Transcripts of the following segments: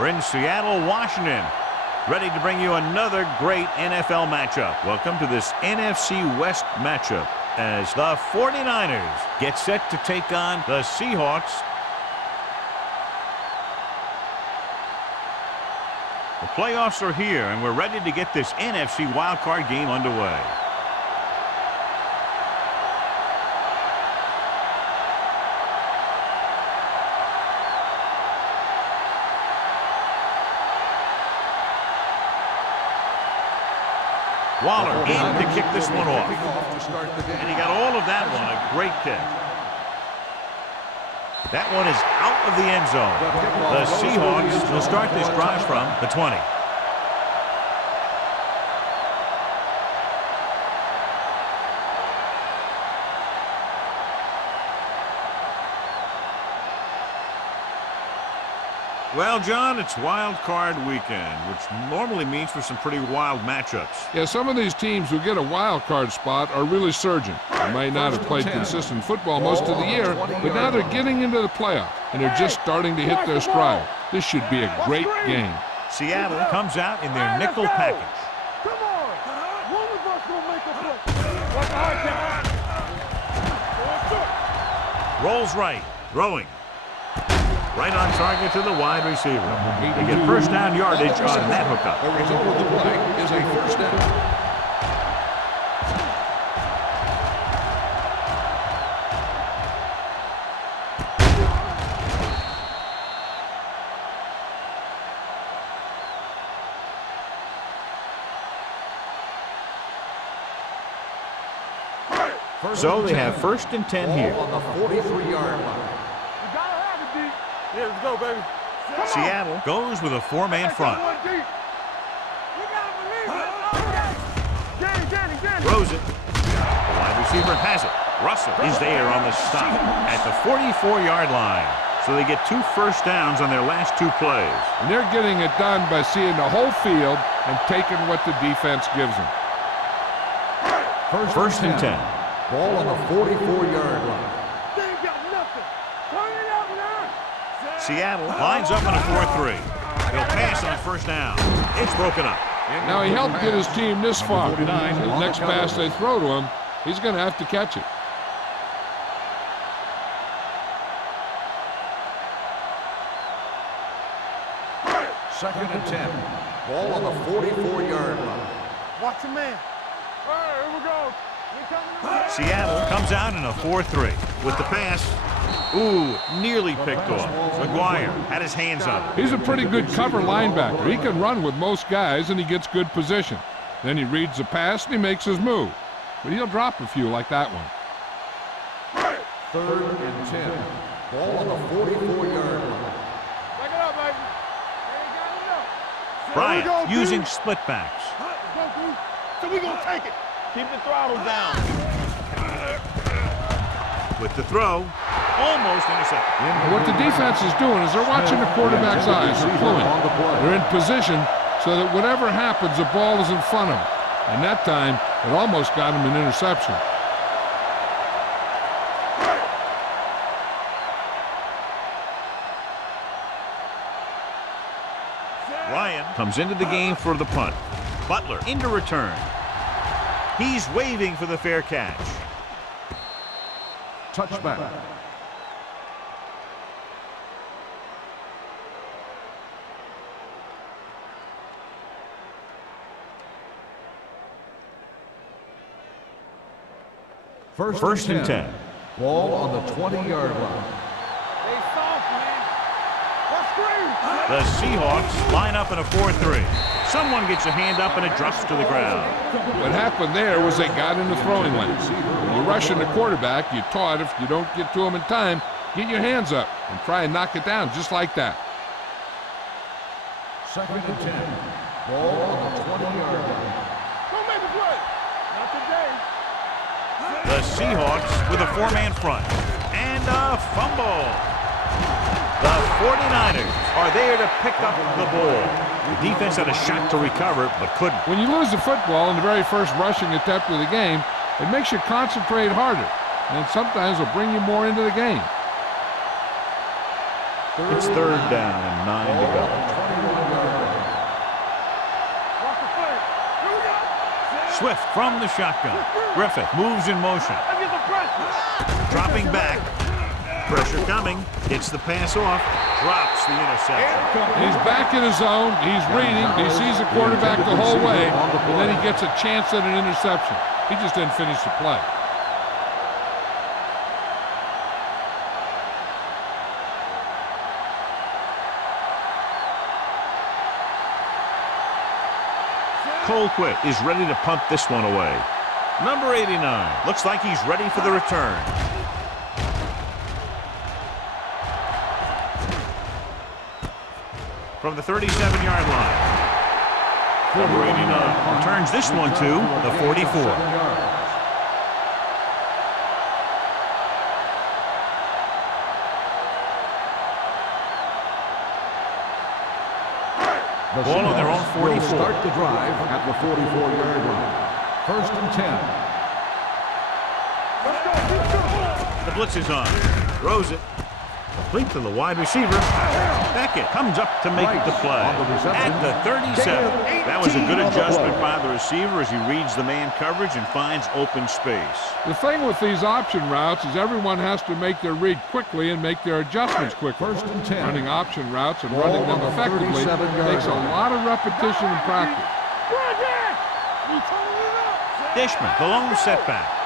We're in Seattle, Washington, ready to bring you another great NFL matchup. Welcome to this NFC West matchup as the 49ers get set to take on the Seahawks. The playoffs are here, and we're ready to get this NFC Wildcard game underway. Waller in to kick this one off. And he got all of that one. A great kick. That one is out of the end zone. The Seahawks will start this drive from the 20. Well, John, it's Wild Card weekend, which normally means for some pretty wild matchups. Yeah, some of these teams who get a wild card spot are really surging. They might not have played consistent football most of the year, but now they're getting into the playoffs, and they're just starting to hit their stride. This should be a great game. Seattle comes out in their nickel package. Come on! One of us will make a play. Rolls right, throwing. Right on target to the wide receiver. They get first down yardage on that hookup. The result of the play is a first down. So they have first and 10 here. On the 43-yard line. Yeah, let's go, baby. Seattle goes with a four-man front. Throws it. The wide receiver has it. Russell is there on the stop at the 44-yard line. So they get 2 first downs on their last 2 plays. And they're getting it done by seeing the whole field and taking what the defense gives them. First and 10. Ball on the 44-yard line. Seattle lines up in a 4-3. They'll pass on first down. It's broken up. Now he helped get his team this far. The next pass they throw to him, he's going to have to catch it. Second and 10. Ball on the 44-yard line. Watch your man. All right, here we go. Seattle comes out in a 4-3 with the pass. Ooh, nearly picked off. McGuire had his hands on it. He's a pretty good cover linebacker. He can run with most guys, and he gets good position. Then he reads the pass, and he makes his move. But he'll drop a few like that one. Third and 10. Ball on the 44-yard line. Back it up, baby. Bryant using split backs. So we're going to take it. Keep the throttle down. With the throw, almost intercepted. What the defense is doing is they're watching the quarterback's eyes. They're pulling. They're in position so that whatever happens, the ball is in front of them. And that time, it almost got him an interception. Ryan comes into the game for the punt. Butler into return. He's waving for the fair catch. Touchback. First and 10. Ball on the 20-yard line. They soft, man. Let's scream. The Seahawks line up in a 4-3. Someone gets a hand up and it drops to the ground. What happened there was they got in the throwing lanes. When you're rushing the quarterback, you're taught if you don't get to him in time, get your hands up and try and knock it down just like that. Second and 10. Ball on the 20-yard line. Don't make a play. Not today. The Seahawks with a 4-man front. And a fumble. The 49ers are there to pick up the ball. The defense had a shot to recover, but couldn't. When you lose the football in the very first rushing attempt of the game, it makes you concentrate harder, and sometimes will bring you more into the game. It's third down and 9 to go. Swift from the shotgun. Griffith moves in motion. Dropping back. Pressure coming. Gets the pass off. Drops the interception. He's back in his zone. He's reading. He sees the quarterback the whole way, and then he gets a chance at an interception. He just didn't finish the play. Colquitt is ready to punt this one away. Number 89. Looks like he's ready for the return. From the 37-yard line. Number 89 returns this one to the 44. Ball on their own 44. Start the drive at the 44-yard line. 1st and 10. The blitz is on. Throws it. Complete to the wide receiver. Beckett comes up to make the play. At the 37. That was a good adjustment by the receiver as he reads the man coverage and finds open space. The thing with these option routes is everyone has to make their read quickly and make their adjustments quickly. 1st and 10. Running option routes and running them effectively takes a lot of repetition and practice. Dishman, the lone setback.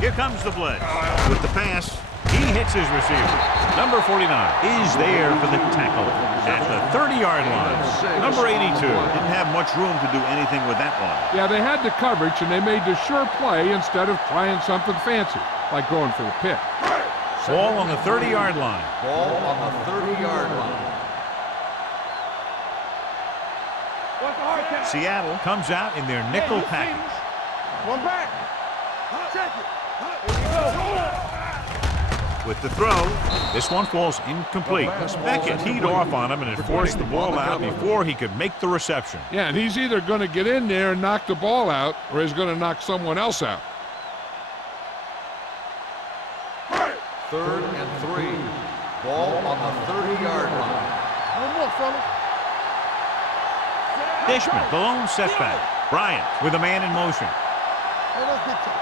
Here comes the blitz. With the pass, he hits his receiver. Number 49 is there for the tackle at the 30-yard line. Number 82 didn't have much room to do anything with that one. Yeah, they had the coverage, and they made the sure play instead of trying something fancy, like going for the pick. Ball on the 30-yard line. Ball on the 30-yard line. Seattle comes out in their nickel package. One back. Check it. With the throw, this one falls incomplete. Beckett teed off on him and had forced the ball out before he could make the reception. Yeah, and he's either going to get in there and knock the ball out, or he's going to knock someone else out. 3rd and 3. Ball on the 30-yard line. No more, fellas. Dishman, the lone setback. Bryant with a man in motion. Hey, let's get to it.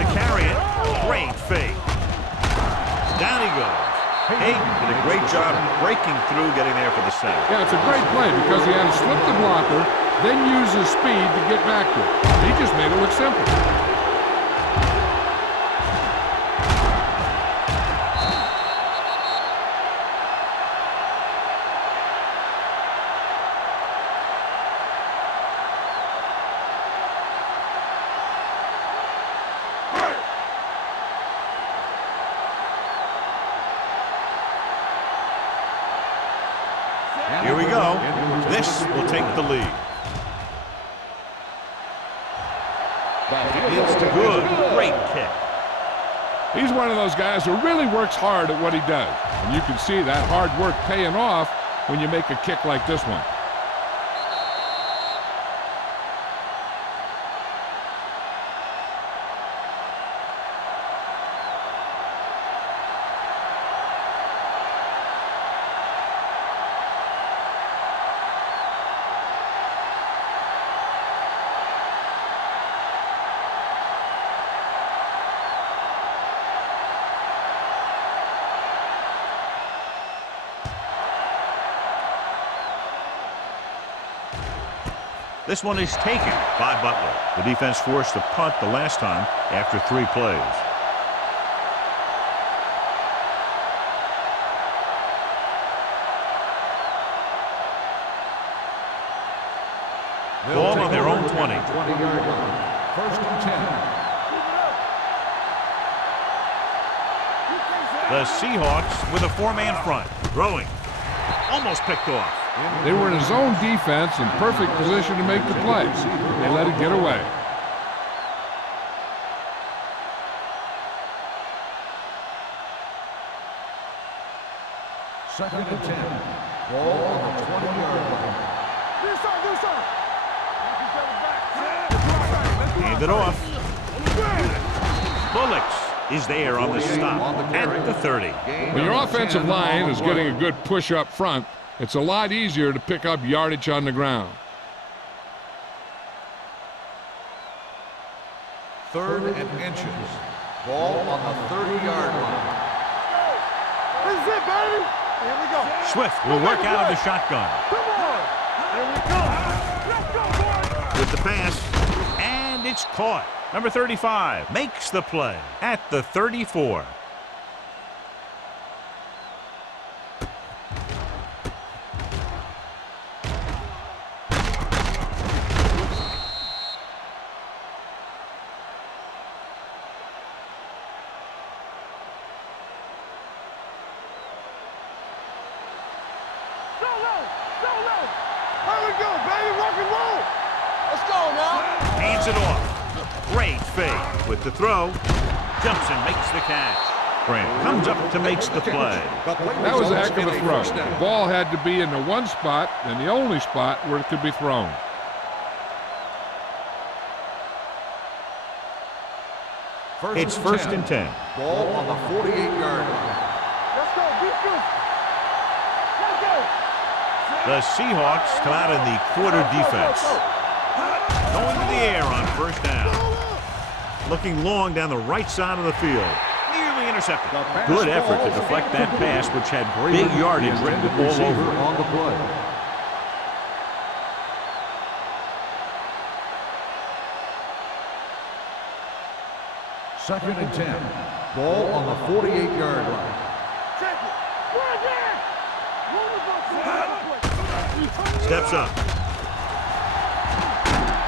To carry it, great fake. Down he goes. Hayden did a great job breaking through, getting there for the sack. Yeah, it's a great play because he had to slip the blocker, then use his speed to get back to it. He just made it look simple. Here we go. This will take the lead. It's good. Great kick. He's one of those guys who really works hard at what he does. And you can see that hard work paying off when you make a kick like this one. This one is taken by Butler. The defense forced to punt the last time after 3 plays. Ball on their own 20. 20-yard line. 1st and 10. The Seahawks with a 4-man front. Throwing. Almost picked off. They were in a zone defense in perfect position to make the play. They let it get away. Second and 10. Ball on the 20-yard line. Hand it off. Bullocks is there on the stop at the 30. When your offensive line is getting a good push up front, It's a lot easier to pick up yardage on the ground. 3rd and inches. Ball on the 30-yard line. This is it, baby. Here we go. Swift will work out of the shotgun. Come on. Here we go. Let's go, boys. With the pass, and it's caught. Number 35 makes the play at the 34. Here we go, baby. Rock and roll. Let's go now. Hands it off. Great fake with the throw. Jumps and makes the catch. Grant comes up to makes the play. That was a heck of a throw. The ball had to be in the one spot and the only spot where it could be thrown. It's 1st and 10. Ball on the 48-yard line. Let's go. Defense. Let's go. The Seahawks come out in the quarter defense. Going to the air on 1st down. Looking long down the right side of the field. Nearly intercepted. Good effort to deflect that pass, which had big yardage written all over it. On the play. Second and 10. Ball on the 48-yard line. Check it. Right there. Steps up.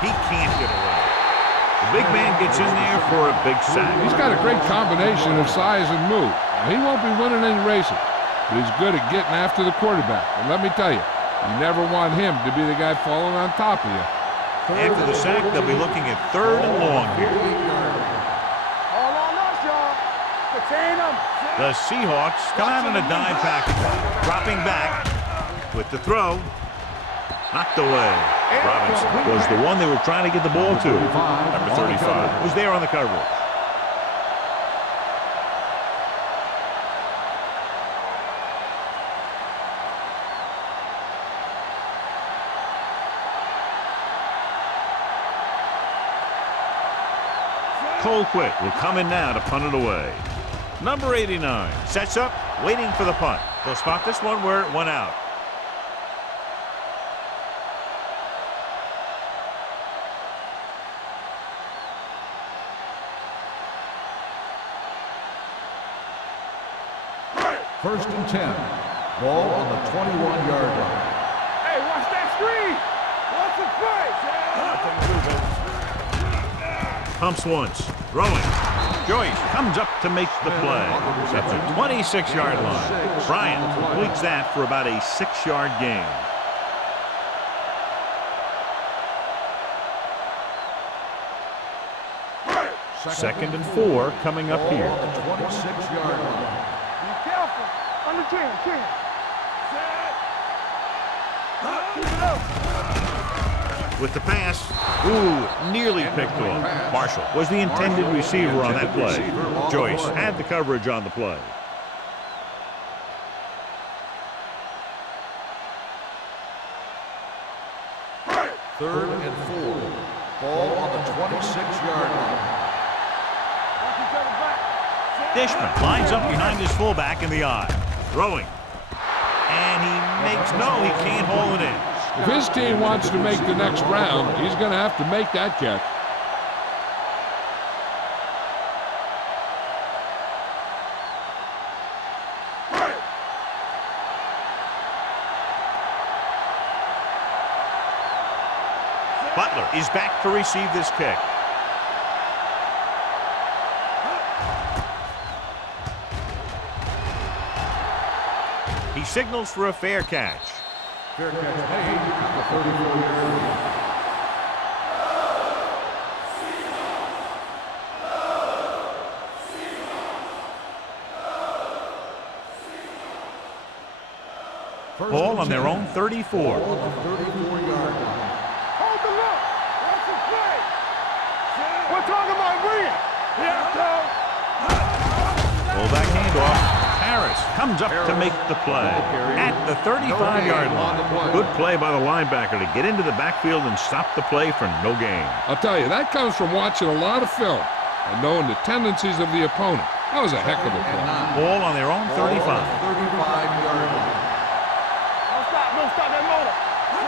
He can't get away. The big man gets in there for a big sack. He's got a great combination of size and move. Now, he won't be winning any races, but he's good at getting after the quarterback. And let me tell you, you never want him to be the guy falling on top of you. After the sack, they'll be looking at 3rd and long here. All on us, y'all. Contain them. The Seahawks come out in a dime package. Dropping back with the throw. Knocked away. Robinson was the one they were trying to get the ball to. Number 35 was there on the coverage. Colquitt will come in now to punt it away. Number 89 sets up, waiting for the punt. They'll spot this one where it went out. First and 10. Ball on the 21-yard line. Hey, watch that screen. Watch the play. Pumps once, throwing. Joyce comes up to make the play at the 26-yard line. Bryant completes that for about a 6-yard gain. Second and 4 coming up here. On the 26-yard line. Be careful. Under 10. Keep it up. With the pass, nearly picked off. Marshall was the intended receiver on that play. Joyce had the coverage on the play. Third and 4. Ball on the 26-yard line. Watch each other back. Dishman lines up behind his fullback in the eye. Throwing. And he makes, no, he can't hold it in. If his team wants to make the next round, he's going to have to make that catch. Butler is back to receive this kick. He signals for a fair catch. Fair catch made at the 34-yard line. Ball on their own 34. Ball on the 34-yard line. Hold the look. Watch the play. We're talking about Green. Yeah, Fullback handoff. Harris Harris comes up to make the play at the 35-yard line. Good play by the linebacker to get into the backfield and stop the play for no gain. I'll tell you, that comes from watching a lot of film and knowing the tendencies of the opponent. That was a heck of a play. Ball on their own 35. 35-yard line. Don't stop that motor.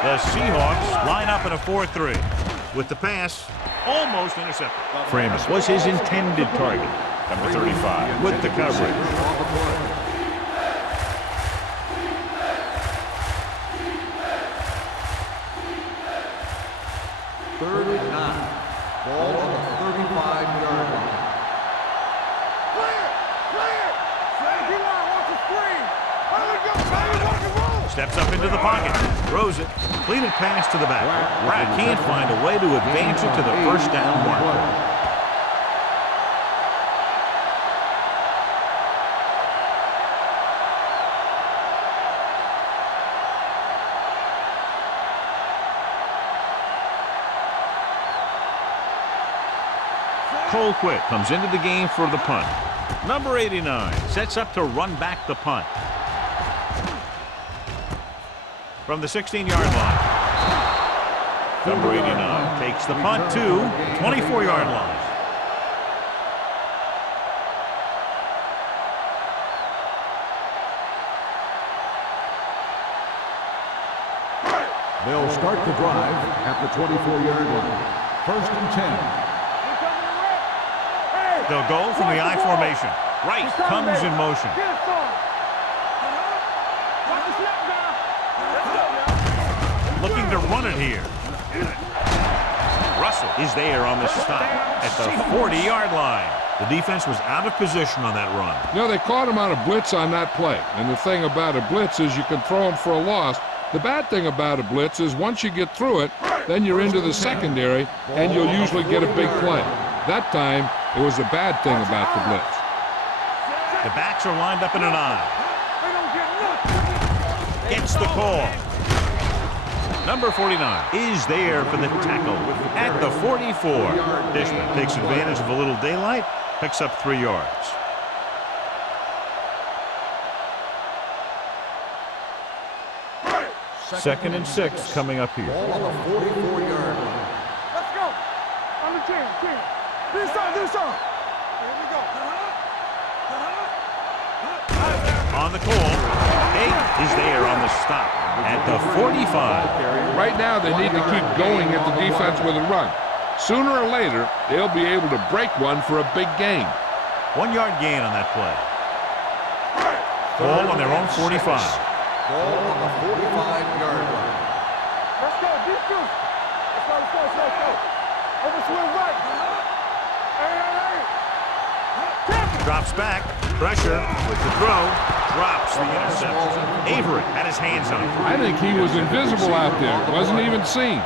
The Seahawks line up in a 4-3. With the pass, almost intercepted. Freeman was his intended target. Number 35 with the coverage. Third and 9. Ball on the 35-yard line. Clear! Clear! D-line wants to screen. Let it go, baby. Rock and roll. Steps up into the pocket. Throws it. Completed pass to the back. Brad can't find a way to advance it to the first down marker. Colquitt comes into the game for the punt. Number 89 sets up to run back the punt. From the 16-yard line. Number 89 takes the punt to 24-yard line. They'll start the drive at the 24-yard line. First and 10. They'll go from the I formation. Right comes in motion. Looking to run it here. Russell is there on the stop at the 40-yard line. The defense was out of position on that run. You know, they caught him on a blitz on that play. And the thing about a blitz is you can throw him for a loss. The bad thing about a blitz is once you get through it, then you're into the secondary, and you'll usually get a big play. That time, it was a bad thing about the blitz. The backs are lined up in an I. Gets the call. Number 49 is there for the tackle at the 44. Dishman takes advantage of a little daylight, picks up 3 yards. Second and 6 coming up here. Ball on the 44-yard line. Let's go. On the 10. Do some. Here we go. On the call, 8 is there on the stop at the 45. Right now, they need to keep going at the defense with a run. Sooner or later, they'll be able to break one for a big gain. 1-yard gain on that play. Ball on their own 45. Ball on the 45-yard line. Let's go. Let's go. Over swing right. Hey. Drops back. Pressure with the throw. Drops the interception. Avery had his hands on it. I think he was invisible out there. Wasn't even seen.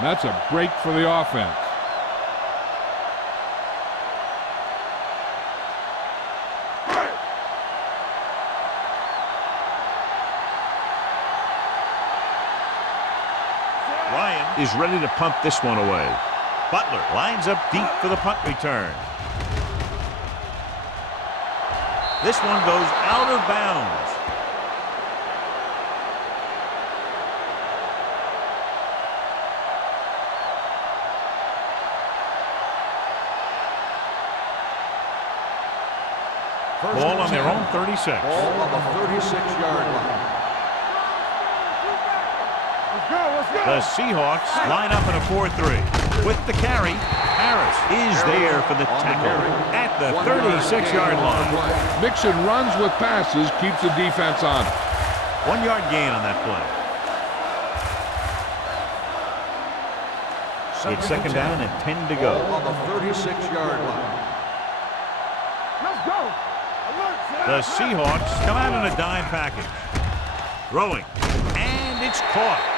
That's a break for the offense. Ryan is ready to punt this one away. Butler lines up deep for the punt return. This one goes out of bounds. Ball on their own 36. Ball on the 36-yard line. Let's go. The Seahawks line up in a 4-3. With the carry, Harris is there for the tackle at the 36-yard line. Mixing runs with passes keeps the defense on it. 1-yard gain on that play. It's second down and 10 to go. Ball on the 36-yard line. Let's go. The Seahawks come out in a dime package. Throwing, and it's caught.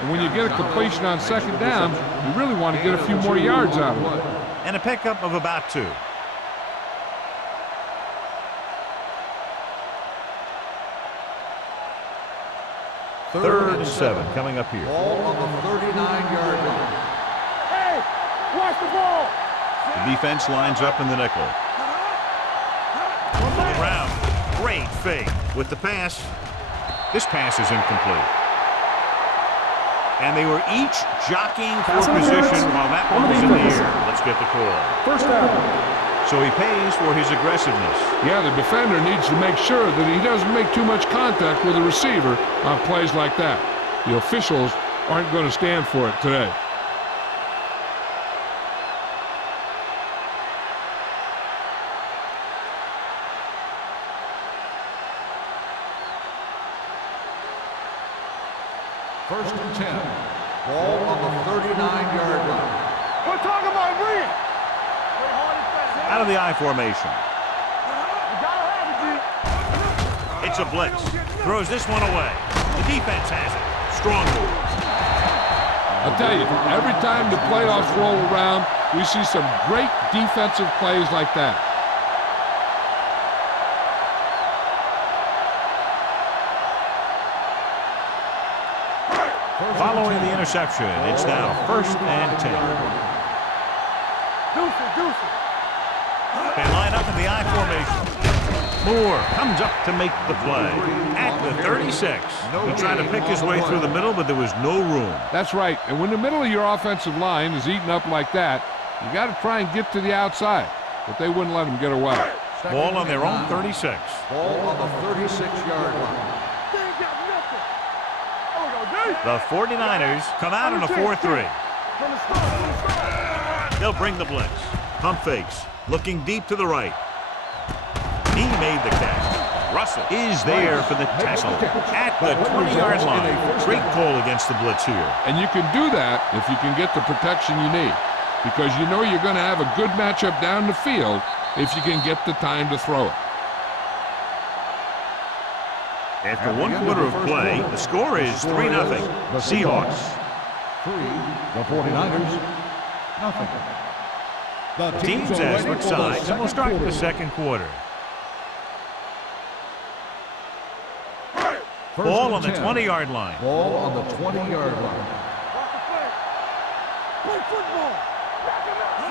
And when you get a completion on second down, you really want to get a few more yards out of it. And a pickup of about 2. Third and 7 coming up here. Ball on the 39-yard line. Hey, watch the ball. The defense lines up in the nickel. Around. great fake with the pass. This pass is incomplete. And they were each jockeying for position while that one was in the air. Let's get the call. First down. So he pays for his aggressiveness. Yeah, the defender needs to make sure that he doesn't make too much contact with the receiver on plays like that. The officials aren't going to stand for it today. First and 10. Ball on the 39-yard line. We're talking about Reed. Out of the I formation. It's a blitz. Throws this one away. The defense has it. Strong move. I'll tell you, every time the playoffs roll around, we see some great defensive plays like that. Following the interception, it's now first and 10. They line up in the I formation. Moore comes up to make the play at the 36. He tried to pick his way through the middle, but there was no room. That's right. And when the middle of your offensive line is eaten up like that, you got to try and get to the outside. But they wouldn't let him get away. Ball on their own 36. Ball on the 36-yard line. The 49ers come out in a 4-3. They'll bring the blitz. Pump fakes. Looking deep to the right. He made the catch. Russell is there for the tackle at the 20-yard line. Great call against the blitz here. And you can do that if you can get the protection you need, because you know you're going to have a good matchup down the field if you can get the time to throw it. After one quarter of play, the score is 3-0. Seahawks. 3, the 49ers, nothing. The Teams as switch sides, and we'll start the second quarter. Ball on the 20-yard line. Ball on the 20-yard line.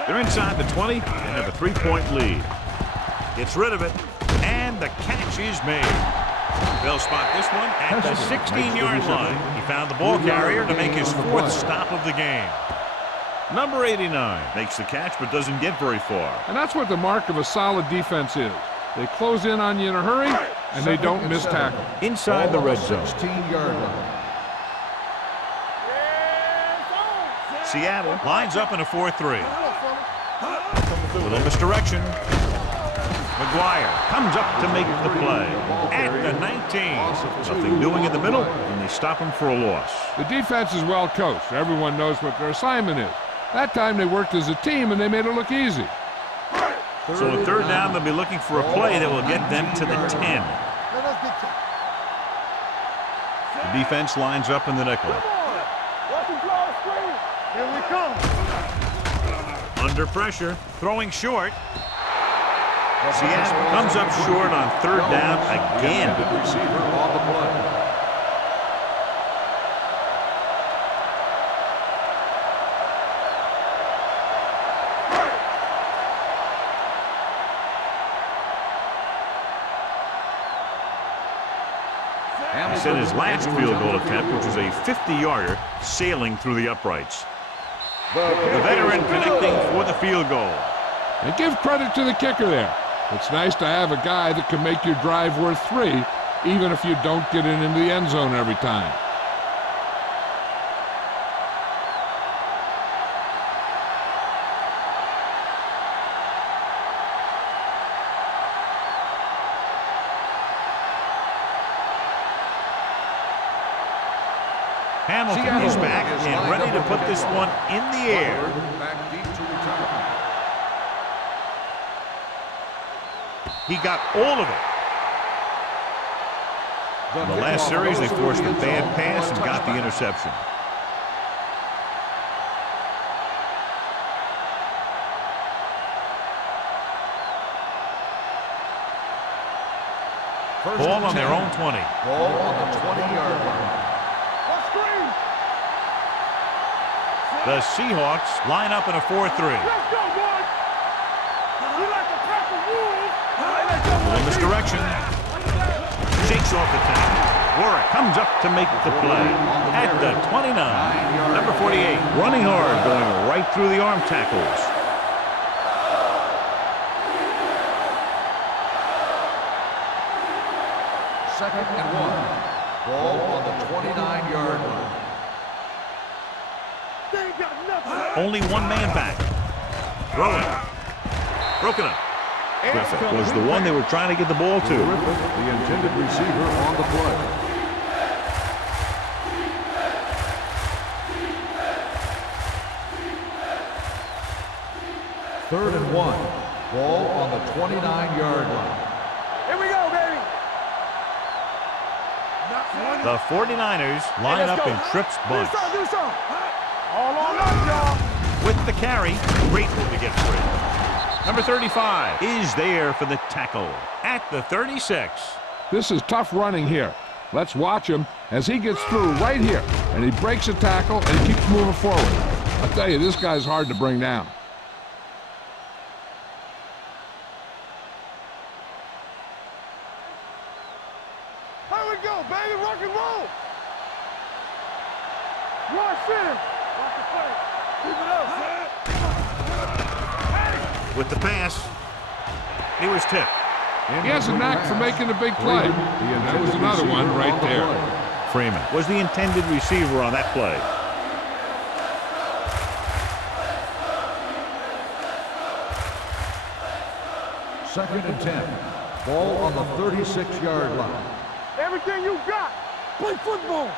They're inside the 20 and have a 3-point lead. Gets rid of it, and the catch is made. They'll spot this one at the 16-yard line. He found the ball carrier to make his fourth stop of the game. Number 89 makes the catch but doesn't get very far. And that's what the mark of a solid defense is. They close in on you in a hurry, and they don't miss tackle. Inside the red zone. 16-yard line. Seattle lines up in a 4-3. Little misdirection. McGuire comes up to make the play at the 19. Nothing doing in the middle, and they stop him for a loss. The defense is well coached. Everyone knows what their assignment is. That time they worked as a team, and they made it look easy. So on third down, they'll be looking for a play that will get them to the 10. The defense lines up in the nickel. Here we come. Under pressure, throwing short. Seattle comes up short on third down again. Receiver on the play. He set his last field goal attempt, which was a 50-yarder, sailing through the uprights. The veteran connecting for the field goal. And give credit to the kicker there. It's nice to have a guy that can make your drive worth 3, even if you don't get it into the end zone every time. Hamilton is back and ready to put this one in the air. Back deep to return. He got all of it. In the last series, they forced a bad pass and got the interception. Ball on their own 20. Ball on the 20-yard line. The Seahawks line up in a 4-3. Let's go, boys. We like to pack the wolves. Little misdirection. Shakes off the tackle. Warwick comes up to make the play at the 29. Number 48, running hard, going right through the arm tackles. Second and 1. Ball on the 29-yard line. They ain't got nothing. Only one man back. Throwing. Broken up. Griffith was the one they were trying to get the ball to. Griffith, the intended receiver on the play. Third and 1. Ball on the 29-yard line. Here we go, baby. Not one. The 49ers line up in trips bunch. Do something. All on us, y'all. With the carry, grateful to get free. Number 35 is there for the tackle at the 36. This is tough running here. Let's watch him as he gets through right here. And he breaks a tackle and he keeps moving forward. I'll tell you, this guy's hard to bring down. Here we go, baby. Rock and roll. Rush in. Rock the play. Keep it up, man. With the pass, he was tipped. He has a knack for making a big play. That was another one right there. Freeman was the intended receiver on that play. Second and 10. Ball on the 36-yard line. Everything you got. Play football.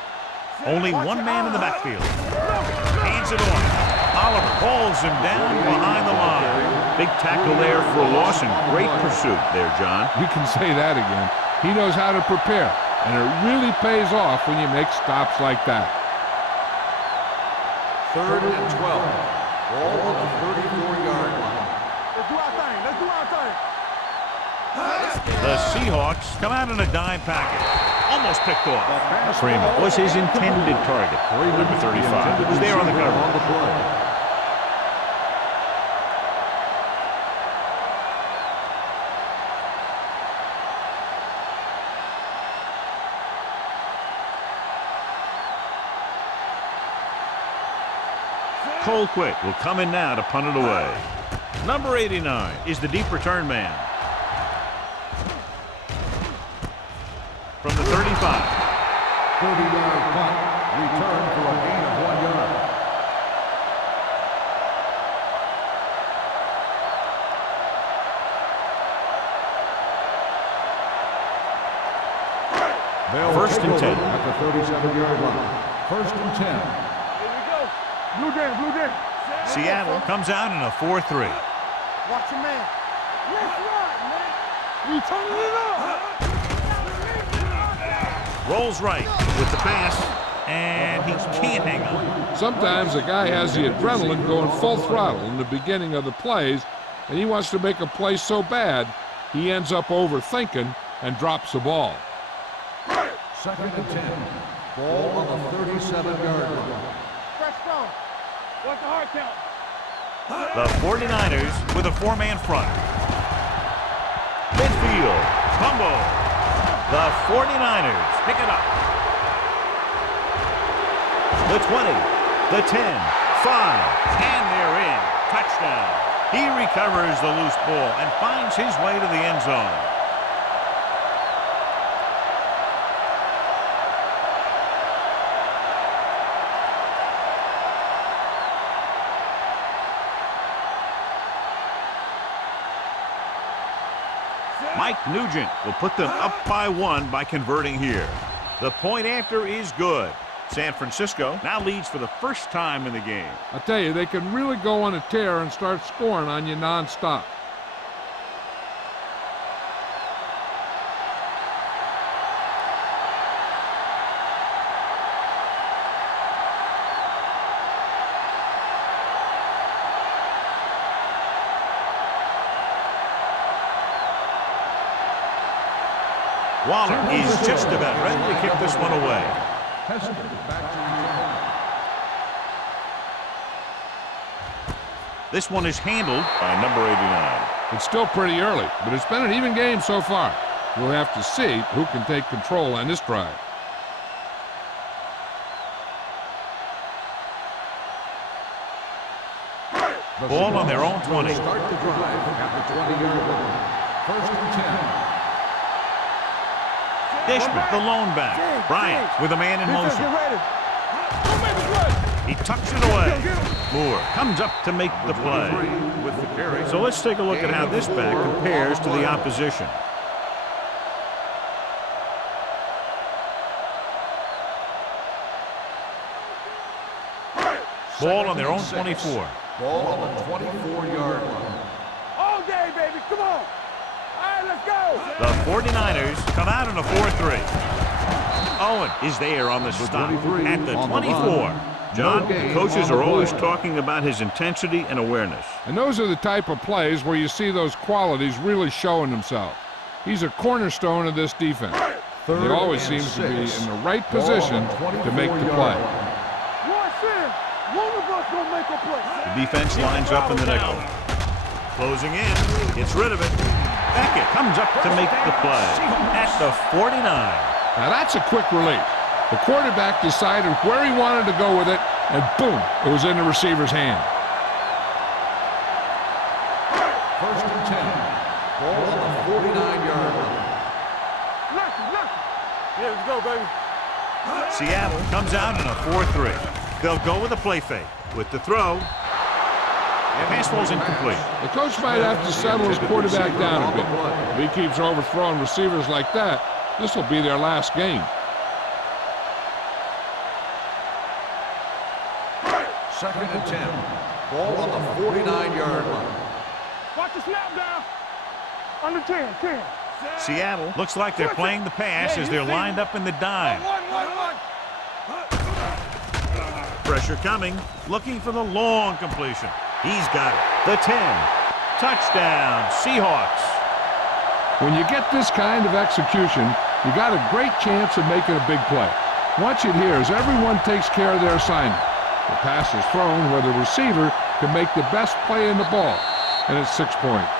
Only one man in the backfield. Hands it off. Oliver hauls him down behind the line. Big tackle there for loss and great pursuit there, John. You can say that again. He knows how to prepare, and it really pays off when you make stops like that. Third and 12. Ball on the 34-yard line. Let's do our thing. Let's do our thing. The Seahawks come out in a dime package. Almost picked off. Freeman was his intended target. Number 35 was there on the cover. Colquitt will come in now to punt it away. Number 89 is the deep return man. From the 35. 30-yard punt, return for a gain of 1 yard. First and 10. At the 37-yard line. First and 10. Here we go. Blue jam, blue jam. Seattle comes out in a 4-3. Watch your man. Let's ride, man. We turning it up. Rolls right with the pass, and he can't hang on. Sometimes a guy has the adrenaline going full throttle in the beginning of the plays, and he wants to make a play so bad, he ends up overthinking and drops the ball. Second and 10. Ball on the 37-yard line. Fresh strong. What's the hard count? The 49ers with a four-man front. Midfield, fumble. The 49ers pick it up. The 20, the 10, 5, and they're in. Touchdown. He recovers the loose ball and finds his way to the end zone. Mike Nugent will put them up by 1 by converting here. The point after is good. San Francisco now leads for the first time in the game. I tell you, they can really go on a tear and start scoring on you nonstop. Waller is just about ready to kick this one away. This one is handled by number 89. It's still pretty early, but it's been an even game so far. We'll have to see who can take control on this drive. Ball on their own 20. Start the drive at the 20-yard line. First and 10. Dishman, the lone back. Bryant with a man in motion. He tucks it away. Moore comes up to make the play. With the carry. So let's take a look at how this back compares to the opposition. Ball on their own 24. Ball on the 24-yard line. All day, baby. Come on. All right, let's go. The 49ers come out in a 4-3. Owen is there on the stop at the 24. John, the coaches are always talking about his intensity and awareness. And those are the type of plays where you see those qualities really showing themselves. He's a cornerstone of this defense. And he always seems to be in the right position to make the play. One of us gonna make a play. The defense lines up in the nickel. Closing in, gets rid of it. Beckett comes up to make the play at the 49. Now that's a quick release. The quarterback decided where he wanted to go with it, and boom, it was in the receiver's hand. First and 10. Ball on the 49-yard line. Yeah, let's go, baby. Seattle comes out in a 4-3. They'll go with a play fake. With the throw, the pass ball's incomplete. The coach might have to settle his quarterback down a bit. If he keeps overthrowing receivers like that, this will be their last game. Second and 10. Ball on the 49-yard line. Watch the snap down. Under 10. Seattle looks like they're playing the pass as they're lined up in the dime. One. Pressure coming, looking for the long completion. He's got it. The 10. Touchdown, Seahawks. When you get this kind of execution, you got a great chance of making a big play. Watch it here as everyone takes care of their assignment. The pass is thrown where the receiver can make the best play in the ball, and it's 6 points.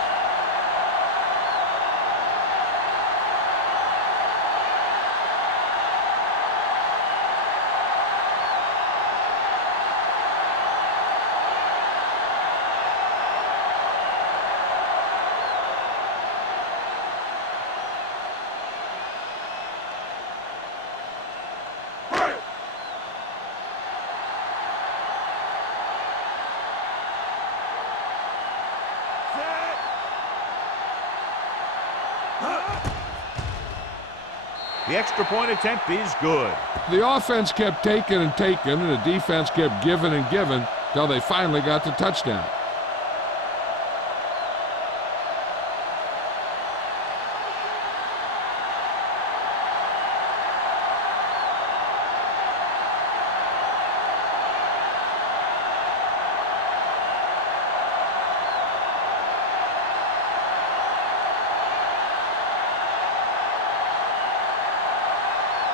The extra point attempt is good. The offense kept taking and taking, and the defense kept giving and giving till they finally got the touchdown.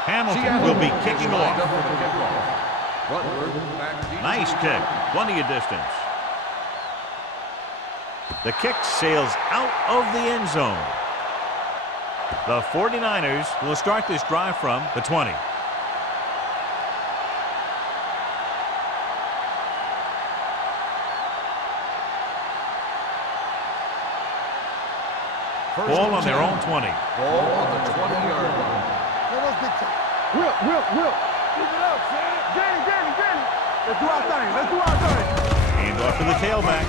Hamilton will be kicking off. Nice kick, plenty of distance. The kick sails out of the end zone. The 49ers will start this drive from the 20. Ball on their own 20. Ball on the 20-yard line. Will. Keep it up, Sam. Danny. Let's do our thing. Hand off to the tailback.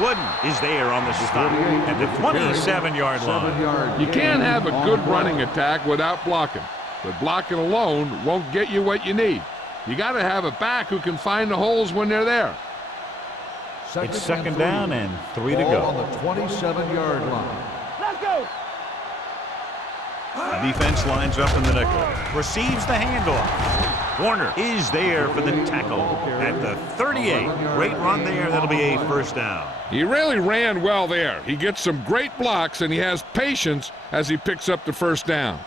Wooden is there on the stop at the 27-yard line. You can't have a good running attack without blocking, but blocking alone won't get you what you need. You got to have a back who can find the holes when they're there. It's second down and 3 to Ball go. on the 27-yard line. Let's go. The defense lines up in the nickel. Receives the handoff. Warner is there for the tackle at the 38. Great run there. That'll be a first down. He really ran well there. He gets some great blocks, and he has patience as he picks up the first down.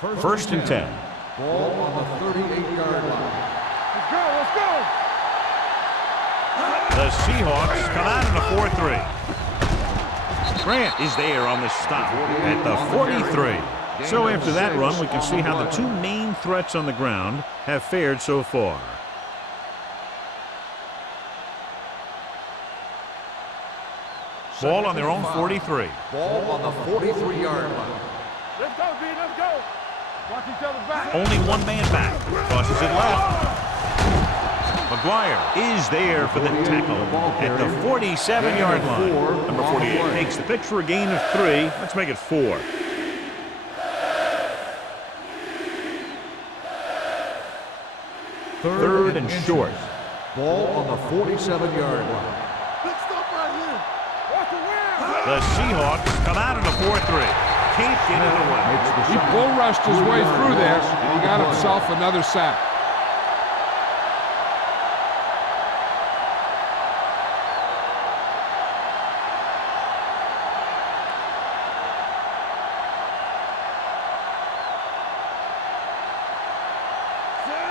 First and 10. Ball on the 38-yard line. Let's go. The Seahawks come out in a 4-3. Grant is there on the stop at the 43. So after that run, we can see how the two main threats on the ground have fared so far. Ball on their own 43. Ball on the 43-yard line. Let's go, B. Let's go. Watch each other back. Only one man back. Crosses it left. McGuire is there for the tackle at the 47-yard line. Number 48 takes the pitch for a gain of 3. Let's make it 4. Third and short. Ball on the 47-yard line. Big stop right here. Watch the wind. The Seahawks come out in a 4-3. Can't get it away. He bull rushed his way through there, and he got himself another sack.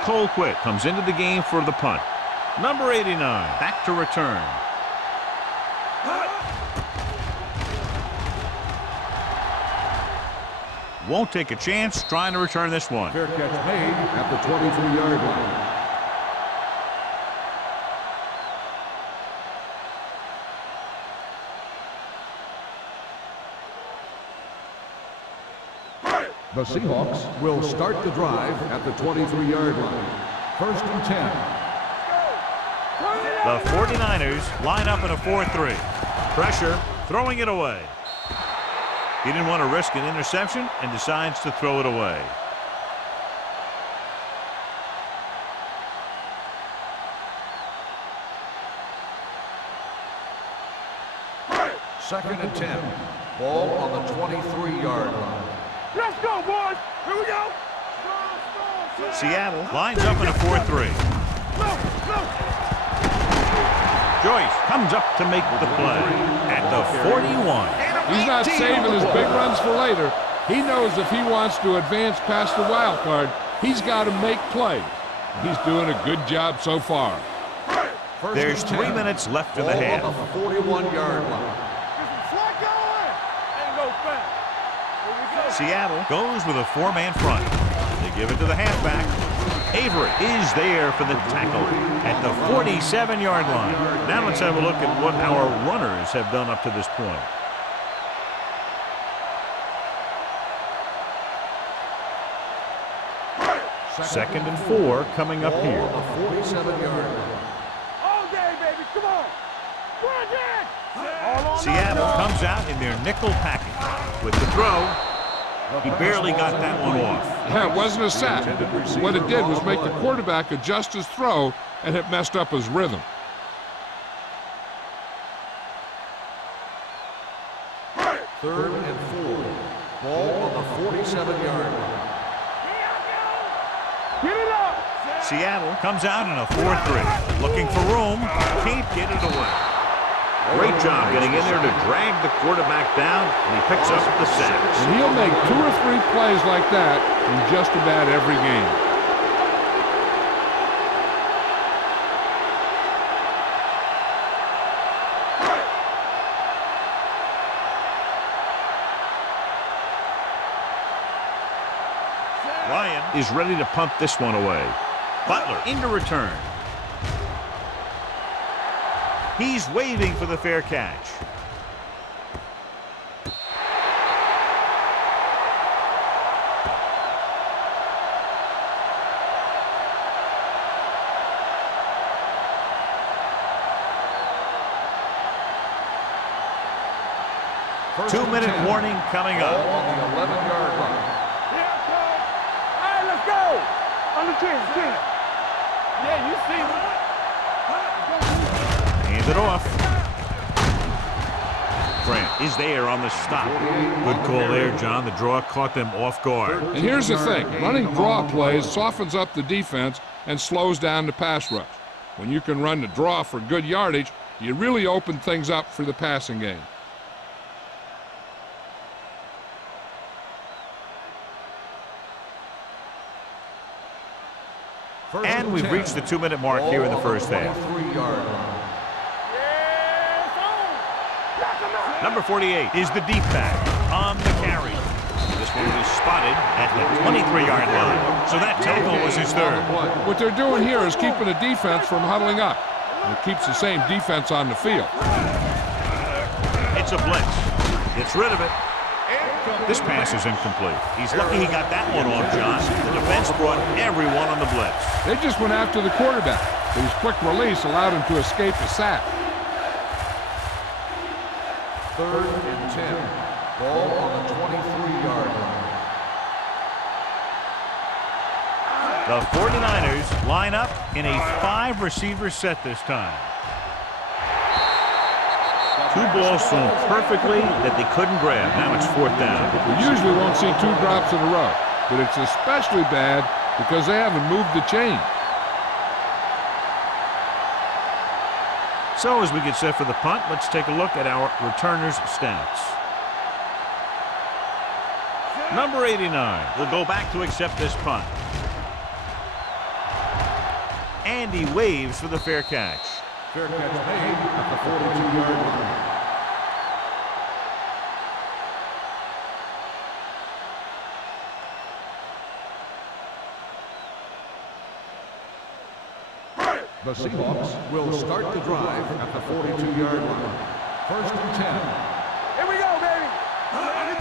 Colquitt comes into the game for the punt. Number 89 back to return. Won't take a chance trying to return this one. Fair catch made at the 23-yard line. The Seahawks will start the drive at the 23-yard line. First and 10. The 49ers line up in a 4-3. Pressure, throwing it away. He didn't want to risk an interception and decides to throw it away. Second and 10. Ball on the 23-yard line. Let's go, boys. Here we go. Seattle lines up in a 4-3. Joyce comes up to make the play at the 41. He's not saving his big runs for later. He knows if he wants to advance past the wild card, he's got to make plays. He's doing a good job so far. There's 3 minutes left in the half. Ball on the 41-yard line. Seattle goes with a 4-man front. They give it to the halfback. Avery is there for the tackle at the 47-yard line. Now let's have a look at what our runners have done up to this point. Second and 4 coming up here. Ball on the 47-yard line. All day, baby. Come on. Bring it. Seattle comes out in their nickel package with the throw. He barely got that one off. Yeah, it wasn't a sack. What it did was make the quarterback adjust his throw, and it messed up his rhythm. Third and 4. Ball on the 47-yard line. Get it up. Seattle comes out in a 4-3. Looking for room. Can't get it away. Great job getting in there to drag the quarterback down, and he picks up the sacks. And he'll make 2 or 3 plays like that in just about every game. Ryan is ready to punt this one away. Butler into return. He's waving for the fair catch. First 2-minute and 10. warning coming Ball up. on the 11-yard line. Here it comes. All right, let's go. On the 10. Yeah, you see me. Hand it off. Grant is there on the stop. Good call there, John. The draw caught them off guard. And here's the thing. Running draw plays softens up the defense and slows down the pass rush. When you can run the draw for good yardage, you really open things up for the passing game. And we've reached the 2-minute mark here in the first half. 23-yard line. Yeah, it's on. Knock him out. Number 48 is the deep back on the carry. This one was spotted at the 23-yard line. So that tackle was his third. What they're doing here is keeping the defense from huddling up. And it keeps the same defense on the field. It's a blitz. Gets rid of it. This pass is incomplete. He's lucky he got that one off, John. The defense brought everyone on the blitz. They just went after the quarterback, but his quick release allowed him to escape the sack. 3rd and 10. Ball on the 23-yard line. The 49ers line up in a 5-receiver set this time. 2 balls thrown perfectly that they couldn't grab. Now it's 4th down. We usually won't see 2 drops in a row, but it's especially bad because they haven't moved the chain. So as we get set for the punt, let's take a look at our returners' stats. Number 89 will go back to accept this punt. And he waves for the fair catch. Fair catch made at the 42-yard line. The Seahawks will start the drive at the 42-yard line. 1st and 10. Here we go, baby.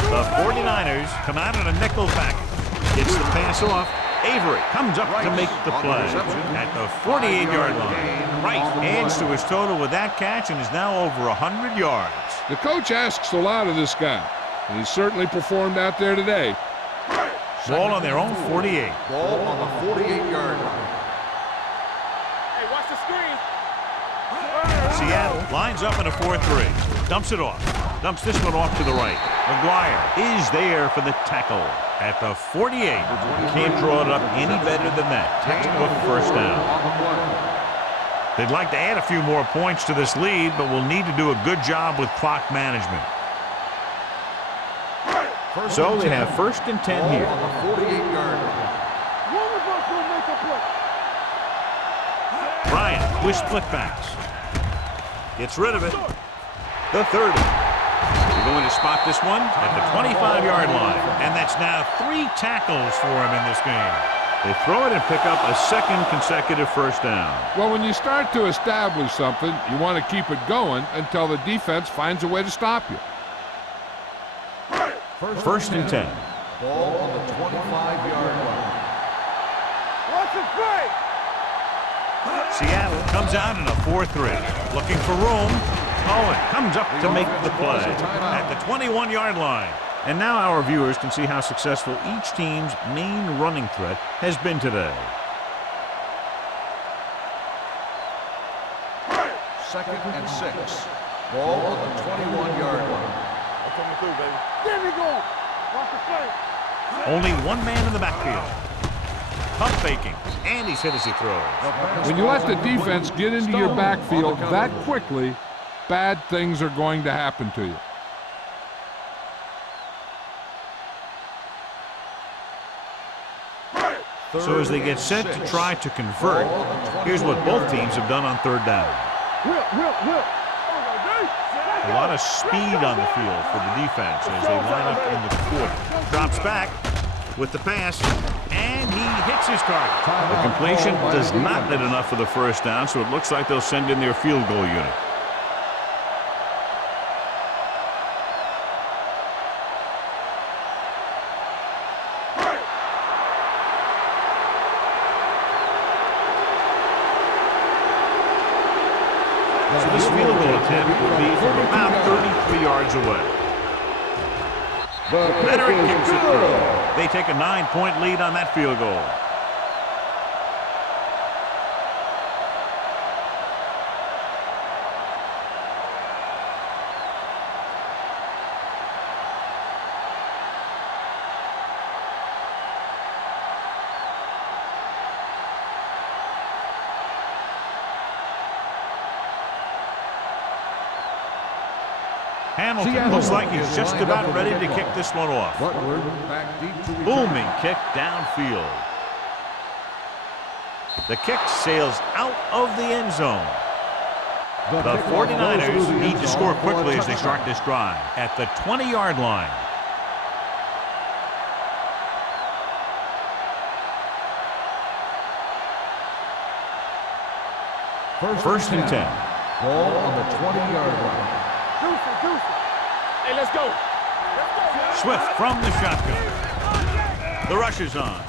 The 49ers come out in a nickel package. Gets the pass off. Avery comes up to make the play at the 48-yard line. Wright adds to his total with that catch and is now over 100 yards. The coach asks a lot of this guy, and he's certainly performed out there today. Ball on their own 48. Ball on the 48-yard line. Hey, watch the screen. Seattle lines up in a 4-3. Dumps it off. Dumps this one off to the right. McGuire is there for the tackle at the 48. Can't draw it up any better than that. Textbook 1st down. They'd like to add a few more points to this lead, but will need to do a good job with clock management. So they have 1st and 10 here. On the 48-yard line. One of us will make a play. Bryant with split backs. Gets rid of it. The 30. They're going to spot this one at the 25-yard line. And that's now 3 tackles for him in this game. They throw it and pick up a 2nd consecutive 1st down. Well, when you start to establish something, you want to keep it going until the defense finds a way to stop you. 1st and 10. Ball on the 25-yard line. Watch the play. Seattle comes out in a 4-3. Looking for room. Owen comes up to make the play at the 21-yard line. And now our viewers can see how successful each team's main running threat has been today. 2nd and 6. Ball on the 21-yard line. Coming through, baby. There we go. Watch the play. Only one man in the backfield. Pump faking. And he's hit as he throws. When you let the defense get into your backfield that quickly, bad things are going to happen to you. So as they get set to try to convert, here's what both teams have done on 3rd down. Will. A lot of speed on the field for the defense as they line up in the quarter. Drops back with the pass, and he hits his target. The completion does not net enough for the 1st down, so it looks like they'll send in their field goal unit. So this field goal attempt will be from about 33 yards away. Veteran kicks it through. They take a 9-point lead on that field goal. Hamilton looks like he's just about ready to kick this one off. Booming kick downfield. The kick sails out of the end zone. The 49ers need to score quickly as they start this drive at the 20-yard line. First and 10. Ball on the 20-yard line. Hey, let's go. Swift from the shotgun. The rush is on.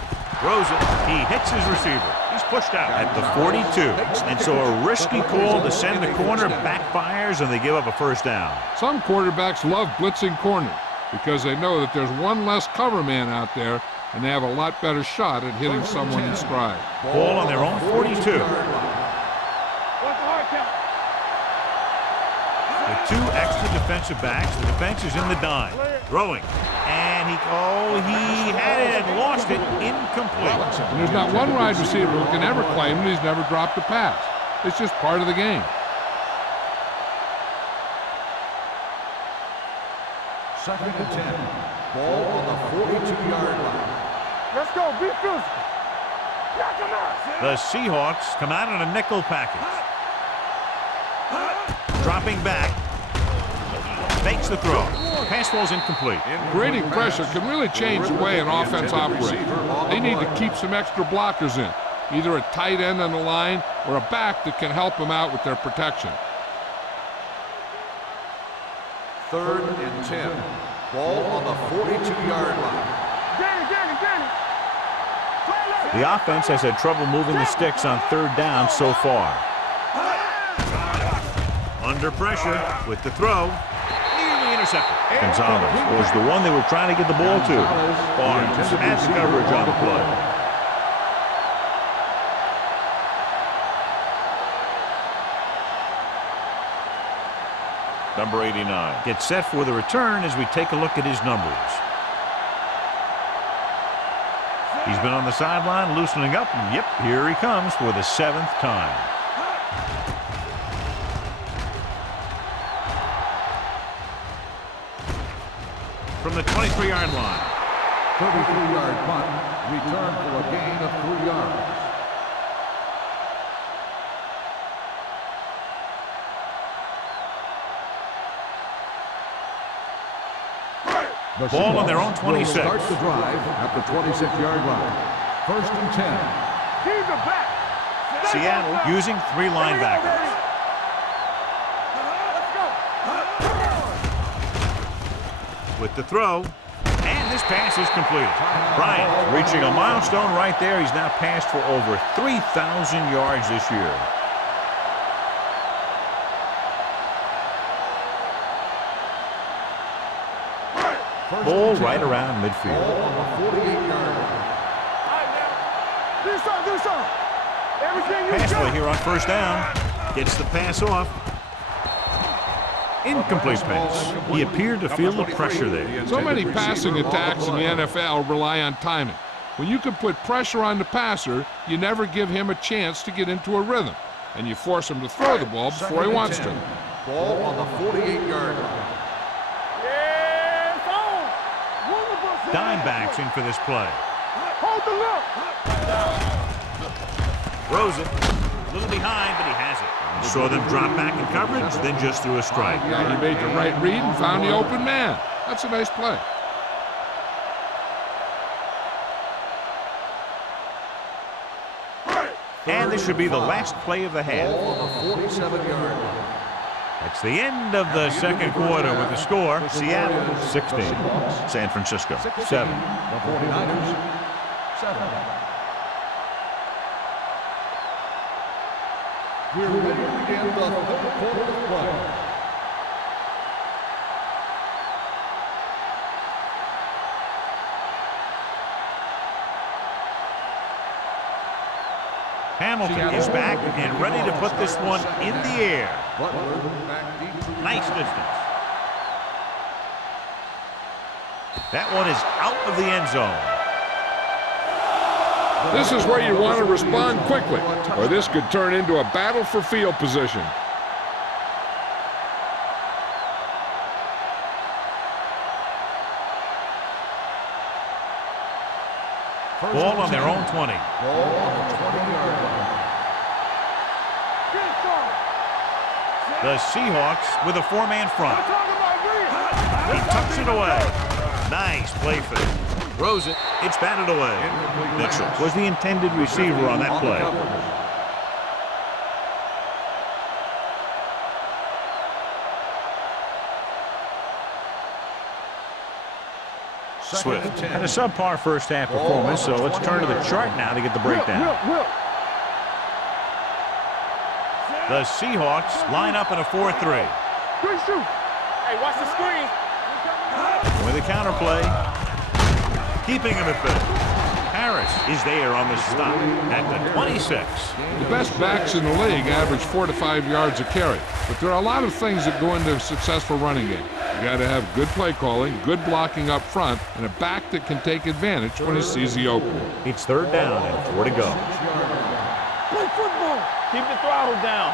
Throws it. He hits his receiver. He's pushed out at the 42. And so a risky call to send the corner backfires, and they give up a first down. Some quarterbacks love blitzing corners because they know that there's one less cover man out there, and they have a lot better shot at hitting someone in stride. Ball on their own 42. With 2 extra defensive backs, the defense is in the dime. Throwing. And he had it and lost it. Incomplete. And there's not one wide receiver who can ever claim that he's never dropped a pass. It's just part of the game. Second and 10. Ball on the 42-yard line. Let's go. Be physical. Knock him out. The Seahawks come out in a nickel package. Dropping back. Fakes the throw. Pass falls incomplete. Creating pressure can really change the way an offense operates. They need to keep some extra blockers in, either a tight end on the line or a back that can help them out with their protection. Third and 10. Ball on the 42-yard line. Danny. The offense has had trouble moving the sticks on third down so far. Under pressure with the throw. Nearly intercepted. Gonzalez was the one they were trying to get the ball to. Barnes has coverage on the play. Number 89 gets set for the return as we take a look at his numbers. He's been on the sideline loosening up, and yep, here he comes for the 7th time. From the 23-yard line. 33-yard punt. Return for a gain of 3 yards. Ball on their own 26. Start the drive at the 26-yard line. First and 10. Keep it back. Seattle using 3 linebackers. With the throw, and this pass is completed. Bryant reaching a milestone right there. He's now passed for over 3,000 yards this year. Ball right around midfield. Ball on the 48-yard line. Do something. Everything you Pass play got. here on first down. Gets the pass off. Incomplete pass. He appeared to feel the pressure there. So many passing attacks in the NFL rely on timing. When you can put pressure on the passer, you never give him a chance to get into a rhythm, and you force him to throw the ball before he wants to. Ball on the 48-yard line. Yeah, it's on. Dime backs in for this play. Hold the look. Throws it. A little behind, but he has it. Saw them drop back in coverage, then just threw a strike. Yeah, he made the right read and found the open man. That's a nice play. And this should be the last play of the half. Ball on the 47-yard line. It's the end of the second quarter with the score. Seattle 16, San Francisco 7. The 49ers 7. We're ready to begin the third quarter of play. Hamilton is back and ready to put this one in the air. Butler back deep. Nice distance. That one is out of the end zone. This is where you want to respond quickly, or this could turn into a battle for field position. Ball on their own 20. Ball on the 20-yard line. The Seahawks with a four-man front. He tucks it away. Nice play fake. Throws it. It's batted away. Mitchell was the intended receiver on that play. Swift had a subpar first half performance, so let's turn to the chart now to get the breakdown. The Seahawks line up in a 4-3. Hey, watch the screen. With a counterplay, keeping him at bay. Harris is there on the stop at the 26. The best backs in the league average 4 to 5 yards a carry, but there are a lot of things that go into a successful running game. You got to have good play calling, good blocking up front, and a back that can take advantage when he sees the opening. It's third down and 4 to go. Play football. Keep the throttle down.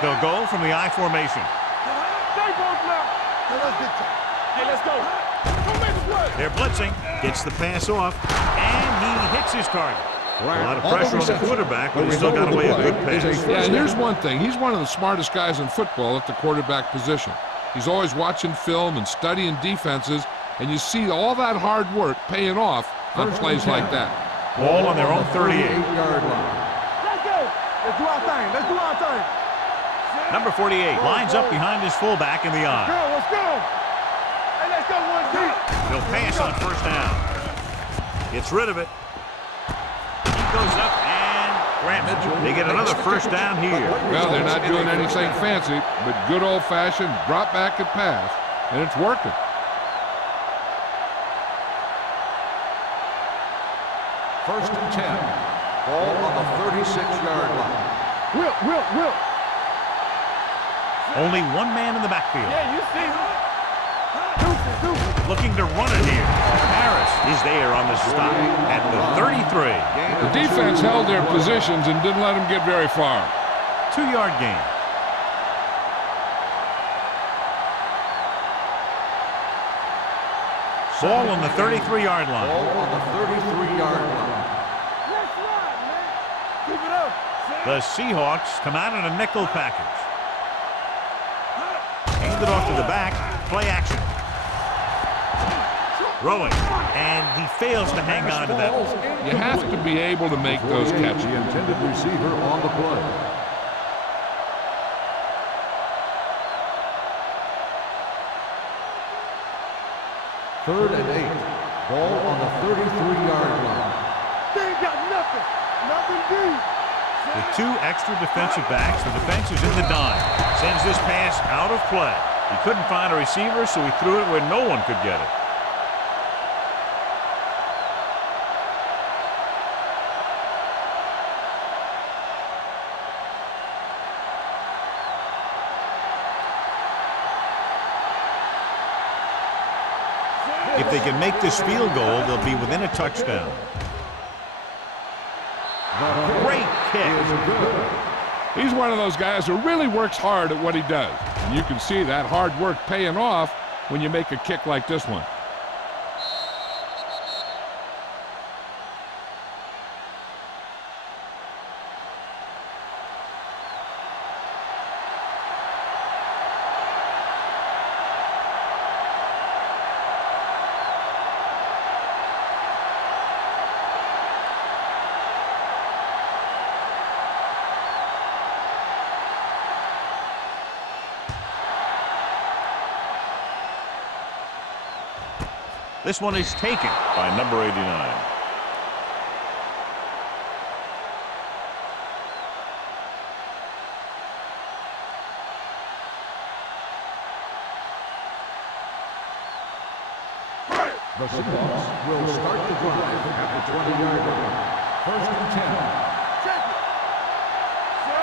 They'll go from the I formation. Stay both now. Hey, let's go. Don't make the play. They're blitzing, gets the pass off, and he hits his target. A lot of pressure on the quarterback, but he's still got away a good pass. Yeah, and here's one thing. He's one of the smartest guys in football at the quarterback position. He's always watching film and studying defenses, and you see all that hard work paying off on plays like that. Ball on their own 38. Let's go. Let's do our thing. Let's do our thing. Number 48 lines up behind his fullback in the eye. Let's go. Hey, let's go one deep. He'll pass on first down. Gets rid of it. He goes up and grabs it. They get another first down here. Well, they're not doing anything fancy, but good old-fashioned drop back and pass, and it's working. First and 10. Ball on the 36-yard line. Will. Only one man in the backfield. Yeah, you see him. Looking to run it here. Harris is there on the stop at the 33. The defense held their positions and didn't let them get very far. 2-yard gain. Ball on the 33-yard line. Ball on the 33-yard line. Let's ride, man. Keep it up. The Seahawks come out in a nickel package. Hand it off to the back. Play action. Throwing. And he fails to hang on to that. You have to be able to make those catches. The intended receiver on the play. Third and 8. Ball on the 33-yard line. They ain't got nothing. Nothing deep. With 2 extra defensive backs, the defense is in the dime. Sends this pass out of play. He couldn't find a receiver, so he threw it where no one could get it. If they can make this field goal, they'll be within a touchdown. Great kick. He's one of those guys who really works hard at what he does. And you can see that hard work paying off when you make a kick like this one. This one is taken by number 89. The Seahawks will start the drive at the 20-yard line. First and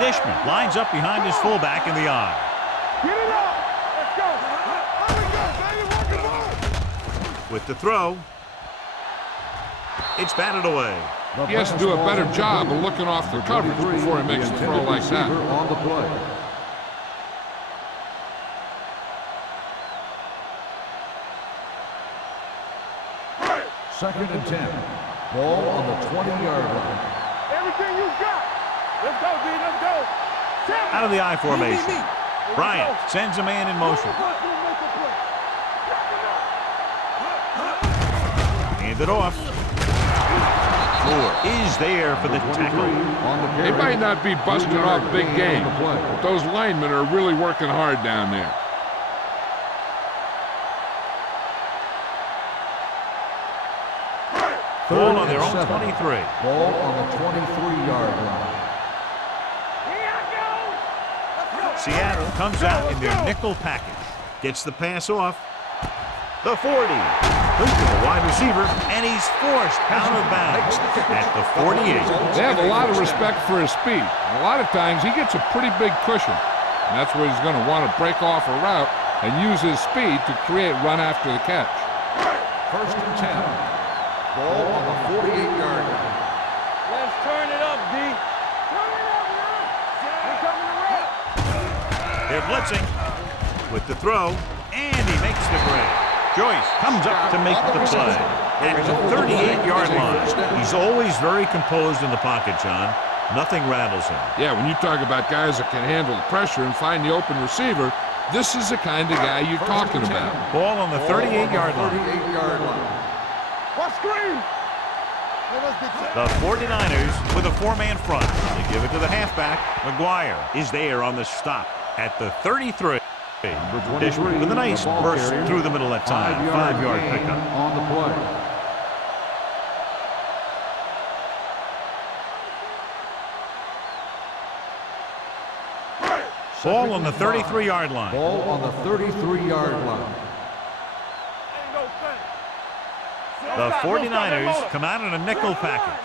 10. Dishman lines up behind his fullback in the eye. Get it up. Let's go. How we go, baby? Walk the ball. With the throw, it's batted away. He has to do a better job of looking off the coverage before he makes a throw like that. On the play. Second and 10. Ball on the 20-yard line. Everything you got. Let's go, D. Let's go. Out of the I formation. Bryant sends a man in motion. Hand it off. Moore is there for the tackle. They might not be busting off big game, but those linemen are really working hard down there. Ball on their own 23. Ball on the 23-yard line. Seattle comes out in their nickel package. Gets the pass off. The 40. Look to the wide receiver, and he's forced out of bounds at the 48. They have a lot of respect for his speed. A lot of times he gets a pretty big cushion. And that's where he's going to want to break off a route and use his speed to create run after the catch. 1st and 10. Ball on the 48-yard line. Let's turn it up, D. Turn it up, man. We're coming to rep. They're blitzing with the throw, and he makes the grab. Joyce comes up to make the play at the 38-yard line. He's always very composed in the pocket, John. Nothing rattles him. Yeah, when you talk about guys that can handle the pressure and find the open receiver, this is the kind of guy you're talking about. Ball on the 38-yard line. 38-yard line. What screen? The 49ers with a four-man front. They give it to the halfback. McGuire is there on the stop at the 33. Dishman with a nice burst through the middle that time. 5-yard pickup. On the play. Ball on the 33-yard line. Ball on the 33-yard line. The 49ers come out in a nickel package.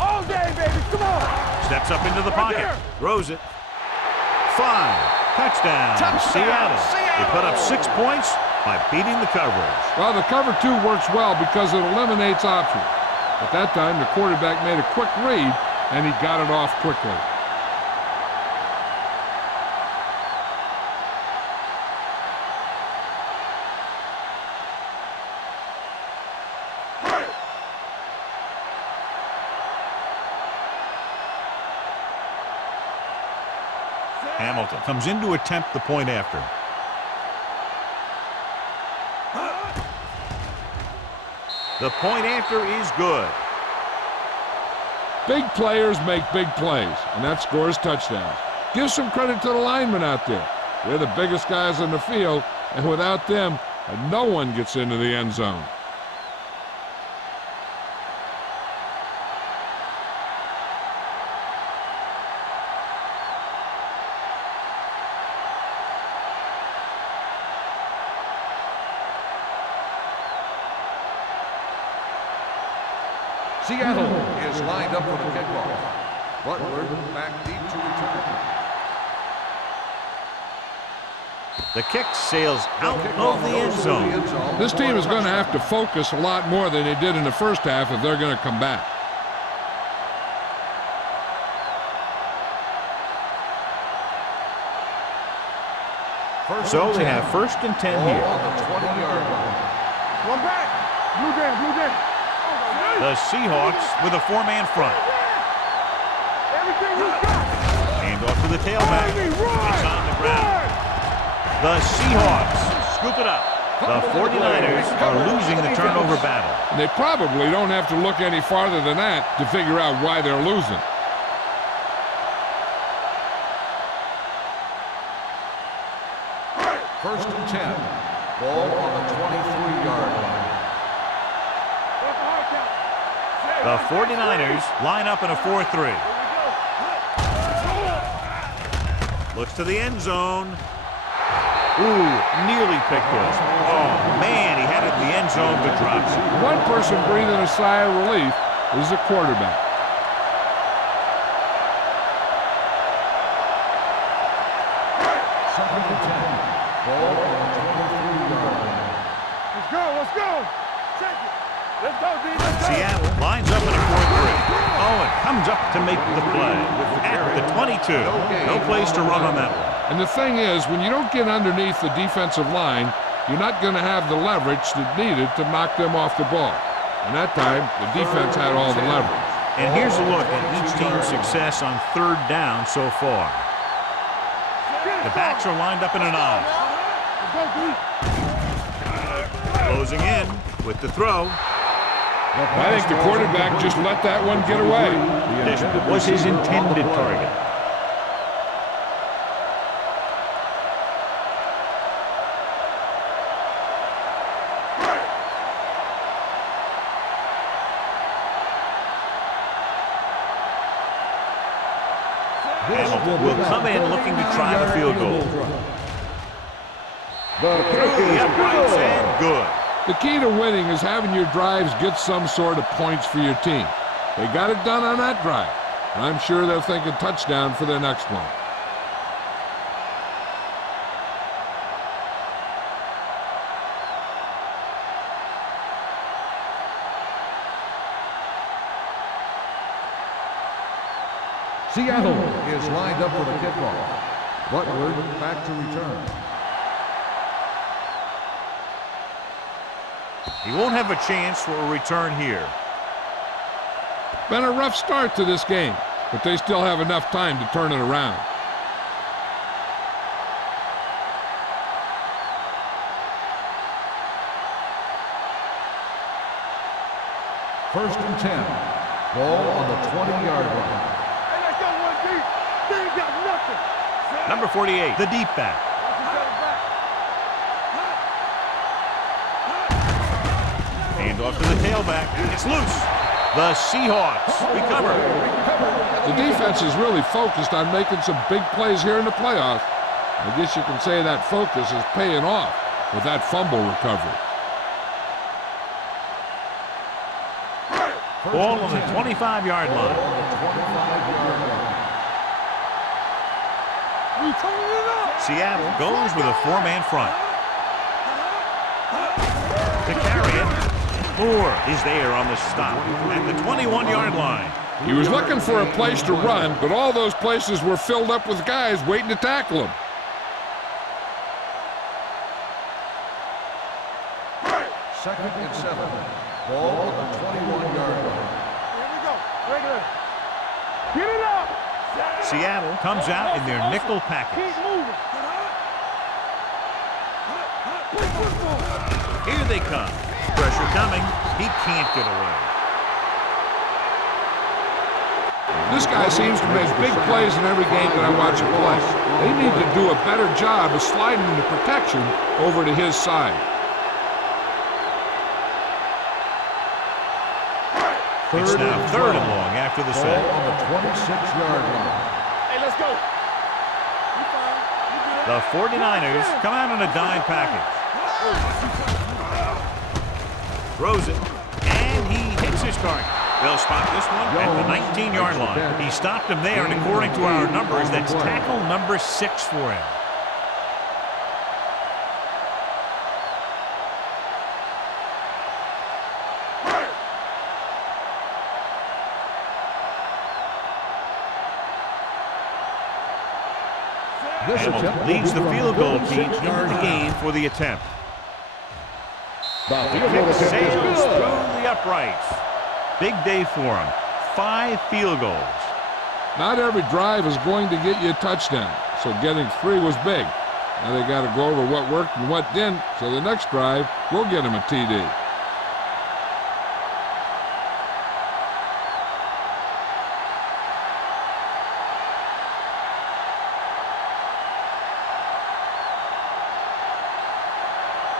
All day, baby. Come on. Steps up into the pocket. Throws it. 5. Touchdown. Seattle. They put up 6 points by beating the coverage. Well, the cover 2 works well because it eliminates options. At that time, the quarterback made a quick read, and he got it off quickly. Hamilton comes in to attempt the point after. The point after is good. Big players make big plays, and that scores touchdowns. Give some credit to the linemen out there. They're the biggest guys on the field, and without them, no one gets into the end zone. Seattle is lined up for the kickoff. Butler back deep to return. The kick sails out of the end zone. This team is going to have to focus a lot more than they did in the first half if they're going to come back. So they have 1st and 10 Ball here. on the 20-yard line. One back. Blue jam, blue jam. The Seahawks with a four-man front. Everything you got. Hand off to the tailback. It's on the ground. The Seahawks scoop it up. The 49ers are losing the turnover battle. And they probably don't have to look any farther than that to figure out why they're losing. First and 10. Ball on the 23-yard line. The 49ers line up in a 4-3. Looks to the end zone. Ooh, nearly picked off. Oh, man, he had it in the end zone but drops it. One person breathing a sigh of relief is the quarterback. Second and 10. Ball on the 23-yard line. Let's go, let's go. Check it. Let's go, D. Let's go. Seattle lines up in a 4-3. Owen comes up to make the play at the 22. No place to run on that one. And the thing is, when you don't get underneath the defensive line, you're not going to have the leverage that needed to knock them off the ball. And that time, the defense had all the leverage. And here's a look at each team's success on third down so far. The backs are lined up in an I. Closing in with the throw. I think the quarterback just let that one get away. This was his intended target. Hamilton will come in looking to try the field goal. Through the uprights and good. The key to winning is having your drives get some sort of points for your team. They got it done on that drive. And I'm sure they're thinking touchdown for their next one. Seattle is lined up for the kickoff. Butler back to return. He won't have a chance for a return here. Been a rough start to this game, but they still have enough time to turn it around. First and 10. Ball on the 20-yard line. Hey, let's go one deep. They ain't got nothing. Number 48, the deep back. Hand off to the tailback. It's loose. The Seahawks recover. The defense is really focused on making some big plays here in the playoffs. I guess you can say that focus is paying off with that fumble recovery. Ball on the 25-yard line. Seattle goes with a four-man front. To carry it, Moore is there on the stop at the 21-yard line. He was looking for a place to run, but all those places were filled up with guys waiting to tackle him. Second and 7. Ball on the 21-yard line. Here we go. Regular. Get it up. Seattle comes out in their nickel package. Keep moving. Here they come. Pressure coming. He can't get away. This guy seems to make big plays in every game that I watch him play. They need to do a better job of sliding the protection over to his side. It's now third and long after the sack. On the 26-yard line. Hey, let's go. The 49ers come out in a dime package. Throws it, and he hits his target. They'll spot this one at the 19-yard line. He stopped him there, and according to our numbers, that's tackle number 6 for him. Hamilton leads the field goal team into the game for the attempt. Kick sails through the uprights. Big day for him. 5 field goals. Not every drive is going to get you a touchdown, so getting 3 was big. Now they got to go over what worked and what didn't, so the next drive will get him a TD.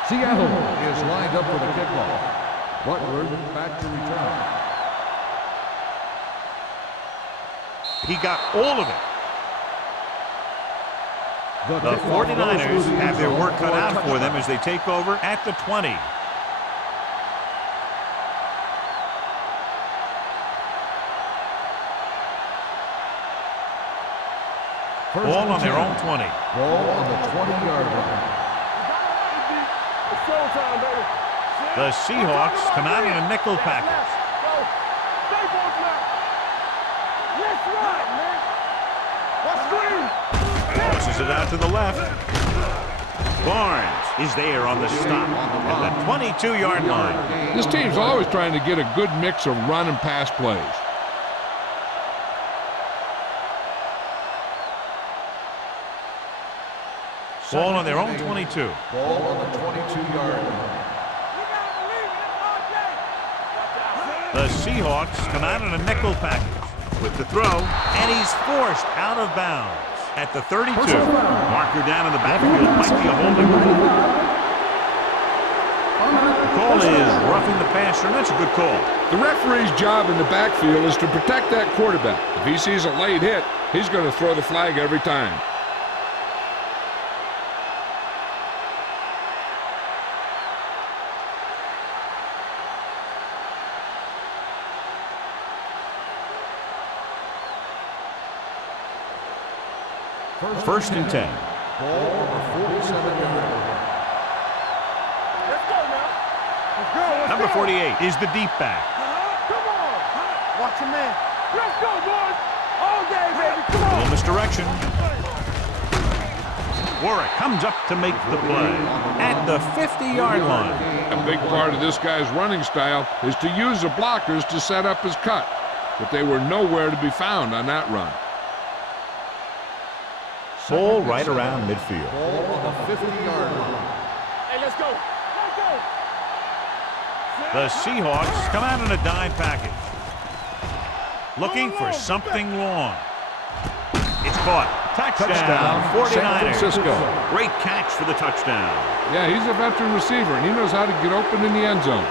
Seattle is lined up for the kickoff. Butler back to return. He got all of it. The 49ers have their work cut out for them as they take over at the 20. Ball on their own 20. Ball on the 20-yard line. The Seahawks come out in a nickel package. Tosses it out to the left. Barnes is there on the stop at the 22-yard line. This team's always trying to get a good mix of run and pass plays. Ball on their own 22. Ball on the 22-yard line. The Seahawks come out in a nickel package with the throw, and he's forced out of bounds at the 32. Marker down in the backfield. Might be a holding. The call is roughing the passer, and that's a good call. The referee's job in the backfield is to protect that quarterback. If he sees a late hit, he's going to throw the flag every time. First and 10. Ball on the 47-yard line. Let's go now. Let's go. Number 48 is the deep back. Come on. Watch your man. Let's go, boys. All day, baby. Come A on. little misdirection. Warwick comes up to make the play at the 50-yard line. A big part of this guy's running style is to use the blockers to set up his cut, but they were nowhere to be found on that run. Ball right around midfield. Ball on the 50-yard line. Hey, let's go. Let's go. The Seahawks come out in a dime package, looking for something long. It's caught. Touchdown, 49ers. San Francisco. Great catch for the touchdown. Yeah, he's a veteran receiver, and he knows how to get open in the end zone.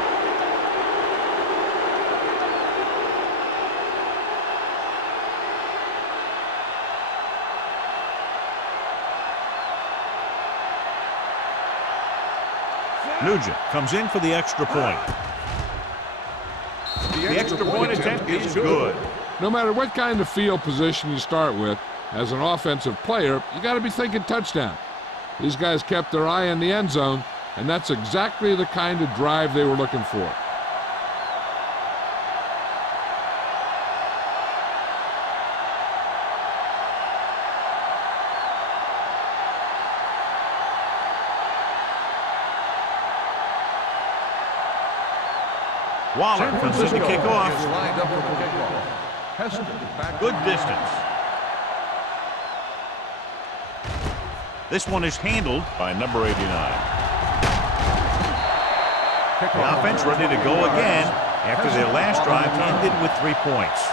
Nugent comes in for the extra point. The extra point attempt is good. No matter what kind of field position you start with, as an offensive player, you got to be thinking touchdown. These guys kept their eye on the end zone, and that's exactly the kind of drive they were looking for. Waller comes in to kick Is off. lined up for the kickoff. Heston back. Good distance. This one is handled by number 89. The offense ready to go again after their last drive ended with 3 points.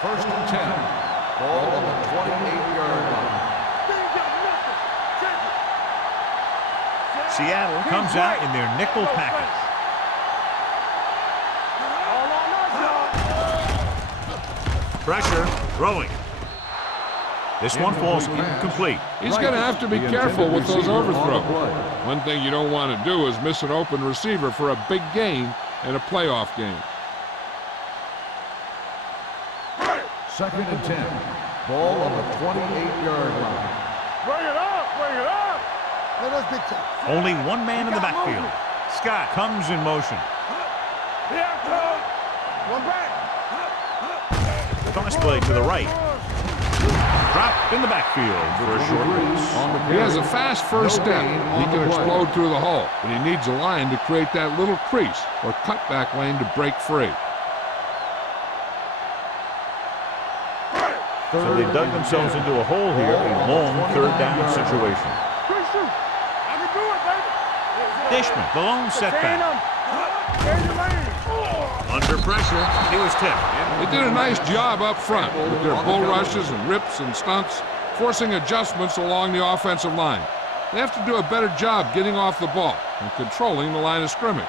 First and 10. Ball on the 28-yard line. Seattle comes out in their nickel package. Pressure, throwing. This one falls incomplete. He's going to have to be careful with those overthrows. One thing you don't want to do is miss an open receiver for a big gain in a playoff game. Second and 10. Ball on the 28-yard line. Bring it up. Bring it up. Let us big time. Only one man in the backfield. Scott comes in motion. Here comes. One back. Toss play to the right. Drop in the backfield for a short race. He has a fast first step. He can explode through the hole, but he needs a line to create that little crease or cutback lane to break free. So they dug themselves into a hole here, a long third down situation. Good shoot. I can do it, baby. Dishman, the lone setback. Under pressure, he was tipped. They did a nice job up front with their bull rushes and rips and stunts, forcing adjustments along the offensive line. They have to do a better job getting off the ball and controlling the line of scrimmage.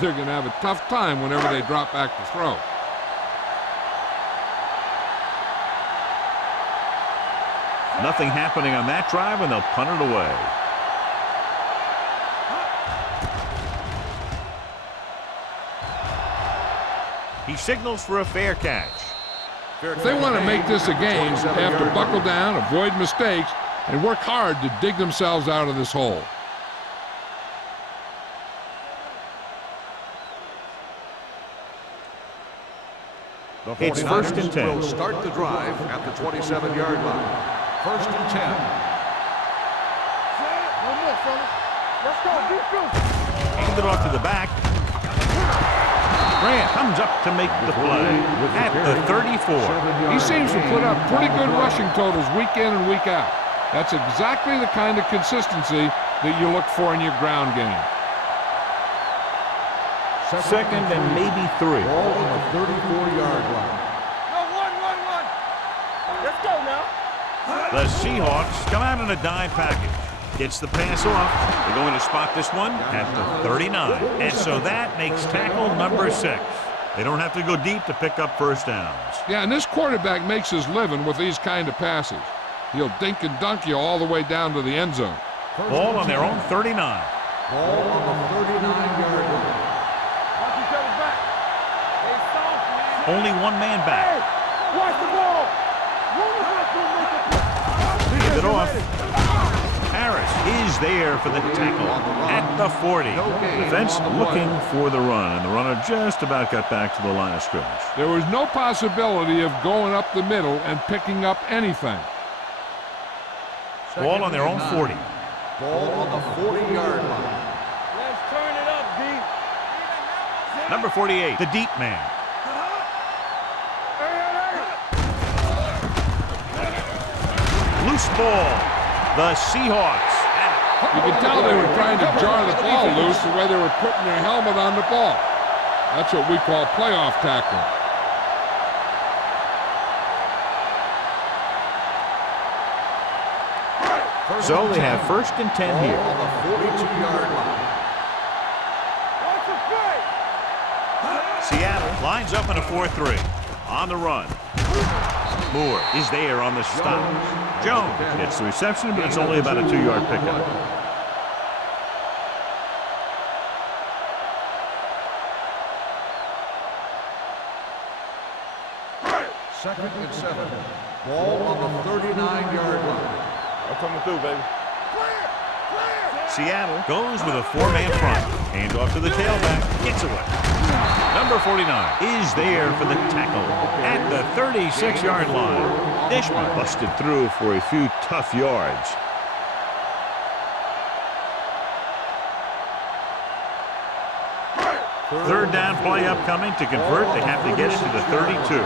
They're going to have a tough time whenever they drop back to throw. Nothing happening on that drive, and they'll punt it away. He signals for a fair catch. If they want to make this a game, they have to buckle down, avoid mistakes, and work hard to dig themselves out of this hole. It's first and 10. Will start the drive at the 27-yard line. First and 10. One more, fellas. Let's go. Defense. Hand it off to the back. Grant comes up to make the play at the 34. He seems to put up pretty good rushing totals week in and week out. That's exactly the kind of consistency that you look for in your ground game. Second and maybe 3. Ball on the 34-yard line. No, one. Let's go now. The Seahawks come out in a dime package. Gets the pass off. They're going to spot this one at the 39. And so that makes tackle number 6. They don't have to go deep to pick up first downs. Yeah, and this quarterback makes his living with these kind of passes. He'll dink and dunk you all the way down to the end zone. Ball on their own 39. Ball on the 39-yard line. Watch each other back. Hey, soft, man. Only one man Hey, back. watch the ball. Run the hustle, make Hand it off. Harris is there for the tackle at the 40. Defense looking for the run, and the runner just about got back to the line of scrimmage. There was no possibility of going up the middle and picking up anything. Ball on their own 40. Ball on the 40-yard line. Let's turn it up, D. Number 48, the deep man. Loose ball. The Seahawks. You could tell they were trying to jar the ball loose the way they were putting their helmet on the ball. That's what we call playoff tackling. So they have first and 10 here. On the 42-yard line. Watch the play. Seattle lines up in a 4-3. On the run. Moore is there on the stop. Jones gets the reception, but it's only about a 2-yard pickup. Second and 7. Ball on the 39-yard line. I'm coming through, baby. Seattle goes with a 4-man front. Hand off to the tailback. Gets away. Number 49 is there for the tackle at the 36-yard line. Dishman busted through for a few tough yards. Third down play upcoming. To convert, they have to get it to the 32.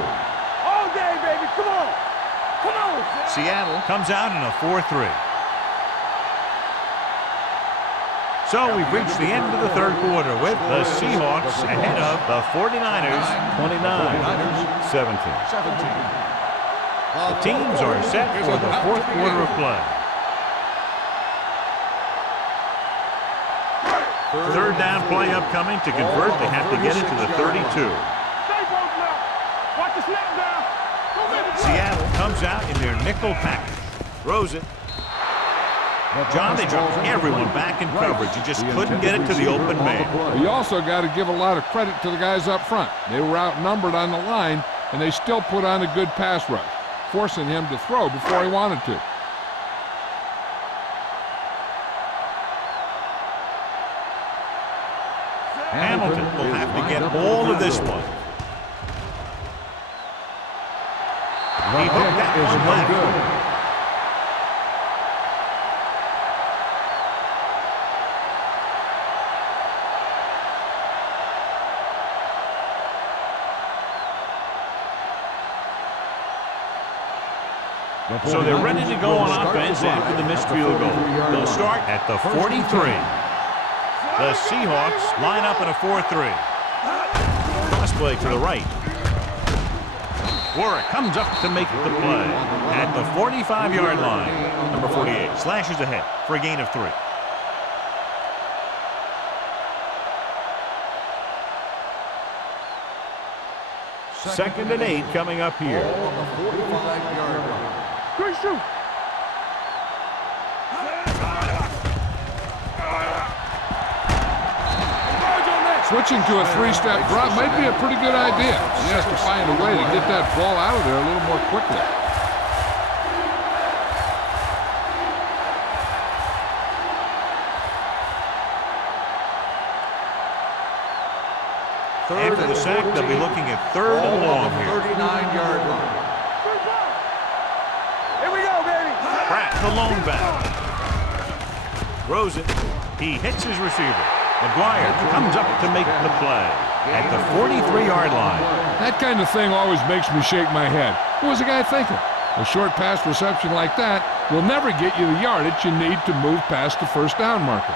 All day, baby. Come on. Come on. Seattle comes out in a 4-3. So we've reached the end of the third quarter with the Seahawks ahead of the 49ers 29-17. The teams are set for the fourth quarter of play. Third down play upcoming. To convert, they have to get it to the 32. Stay both now. Watch the snap down. Go baby. Seattle comes out in their nickel package. Throws it. John, they dropped everyone back in coverage. You just couldn't get it to the open man. You also got to give a lot of credit to the guys up front. They were outnumbered on the line, and they still put on a good pass rush, forcing him to throw before he wanted to. Hamilton will have to get all of this one. He hooked that one left. So they're ready to go on offense after the missed field goal. They'll start at the 43. The Seahawks line up in a 4-3. Cross play to the right. Warwick comes up to make the play at the 45-yard line. Number 48 slashes ahead for a gain of 3. Second and 8 coming up here. On the 45-yard line. Good shoot. Switching to a 3-step drop might be a pretty good idea. He has to find a way to get that ball out of there a little more quickly. After the sack, they'll be looking at third and long here. 39-yard line. Here we go, baby. Pratt, the lone back. Throws it. He hits his receiver. McGuire comes up to make the play. at the 43-yard line. That kind of thing always makes me shake my head. What was the guy thinking? A short pass reception like that will never get you the yardage you need to move past the first down marker.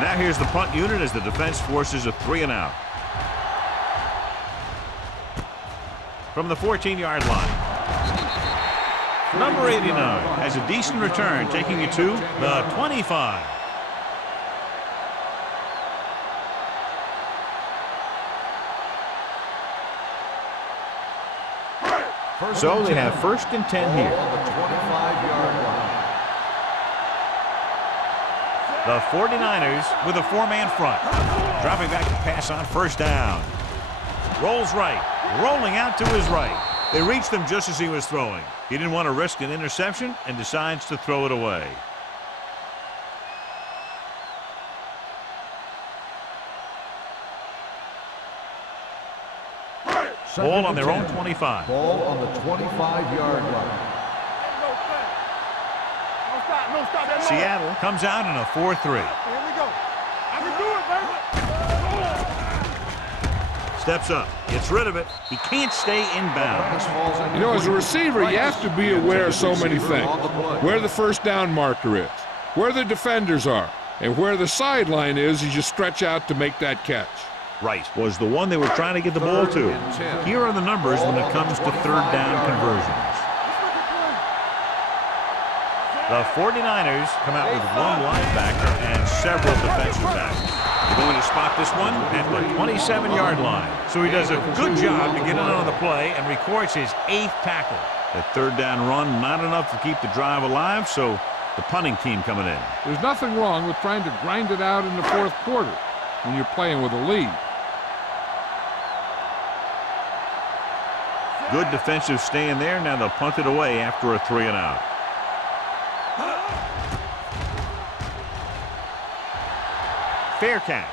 Now here's the punt unit as the defense forces a 3-and-out. From the 14-yard line. Number 89 has a decent return, taking it to the 25. So they have 1st and 10 here. On the 25-yard line. The 49ers with a 4-man front. Dropping back to pass on 1st down. Rolls right. Rolling out to his right. They reached him just as he was throwing. He didn't want to risk an interception and decides to throw it away. Ball on their own 25. Ball on the 25-yard line. Seattle comes out in a 4-3. Here we go. I can do it, baby. Steps up. Gets rid of it. He can't stay inbounds. You know, as a receiver, you have to be aware of so many things. Where the first down marker is, where the defenders are, and where the sideline is as you stretch out to make that catch. Right was the one they were trying to get the ball to. Here are the numbers when it comes to 3rd down conversions. The 49ers come out with 1 linebacker and several defensive backs. They're going to spot this one at the 27-yard line. So he does a good job to get in on the play and records his 8th tackle. The 3rd down run, not enough to keep the drive alive, so the punting team coming in. There's nothing wrong with trying to grind it out in the 4th quarter when you're playing with a lead. Good defensive stand there. Now they'll punt it away after a 3-and-out. Fair catch.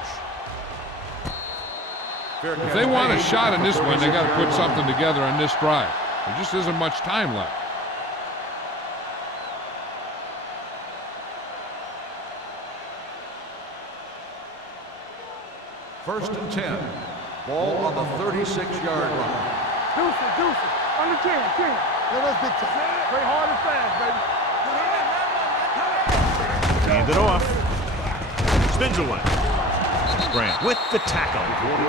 If they want a shot in this one, they got to put something together on this drive. There just isn't much time left. First and 10. Ball on the 36-yard line. Deuce it. Under 10. Yeah, that's big time. Play hard and fast, baby. Hand it off. Spins away. Grant with the tackle.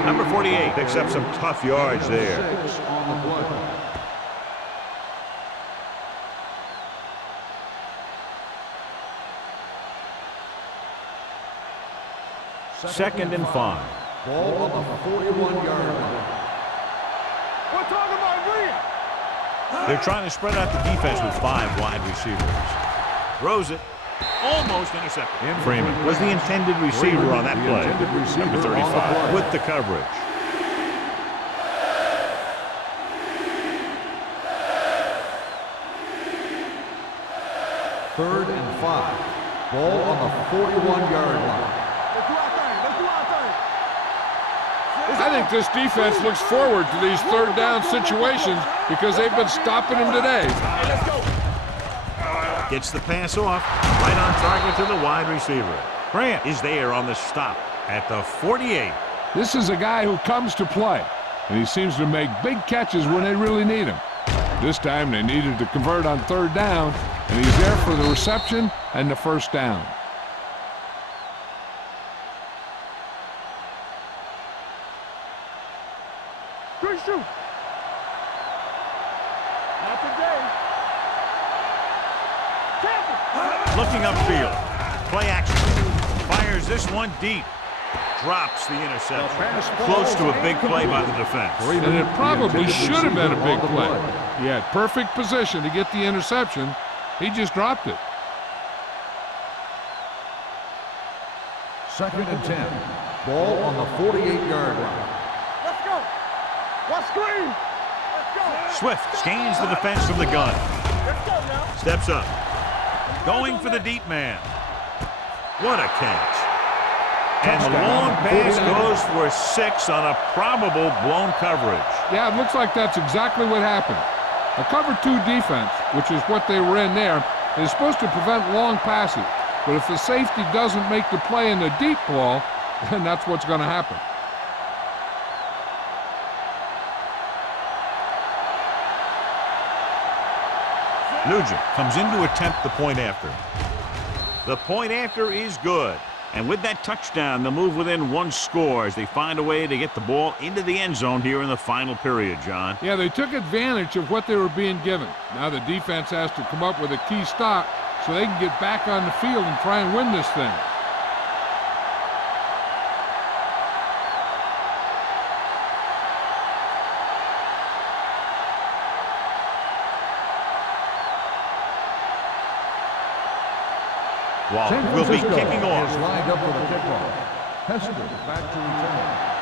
Number 48 picks up some tough yards there. On the play. Second and 5. Ball on the 41-yard line. We're talking about Green. They're trying to spread out the defense with 5 wide receivers. Throws it. Almost intercepted. Freeman was the intended receiver on that play. Number 35 with the coverage. Third and 5. Ball on the 41-yard line. Let's do our thing. I think this defense looks forward to these 3rd down situations because they've been stopping them today. Gets the pass off. Right on target to the wide receiver. Grant is there on the stop at the 48. This is a guy who comes to play, and he seems to make big catches when they really need him. This time they needed to convert on 3rd down, and he's there for the reception and the first down. Good shoot. Not today. Looking upfield. Play action. Fires this one deep. Drops the interception. Close to a big play by the defense. And it probably should have been a big play. He had perfect position to get the interception. He just dropped it. Second and 10. Ball on the 48-yard line. Let's go. Watch screen. Let's go. Swift scans the defense from the gun. Let's go now. Steps up. Going for the deep man. What a catch. And the long pass goes for 6 on a probable blown coverage. Yeah, it looks like that's exactly what happened. A cover 2 defense, which is what they were in there, It's supposed to prevent long passes, but if the safety doesn't make the play in the deep ball, then that's what's going to happen. Nugent comes in to attempt the point after. The point after is good. And with that touchdown, they'll move within one score as they find a way to get the ball into the end zone here in the final period, John. Yeah, they took advantage of what they were being given. Now the defense has to come up with a key stop so they can get back on the field and try and win this thing. Waller San will be Francisco kicking off. is lined up for the kickoff. Hester back to return.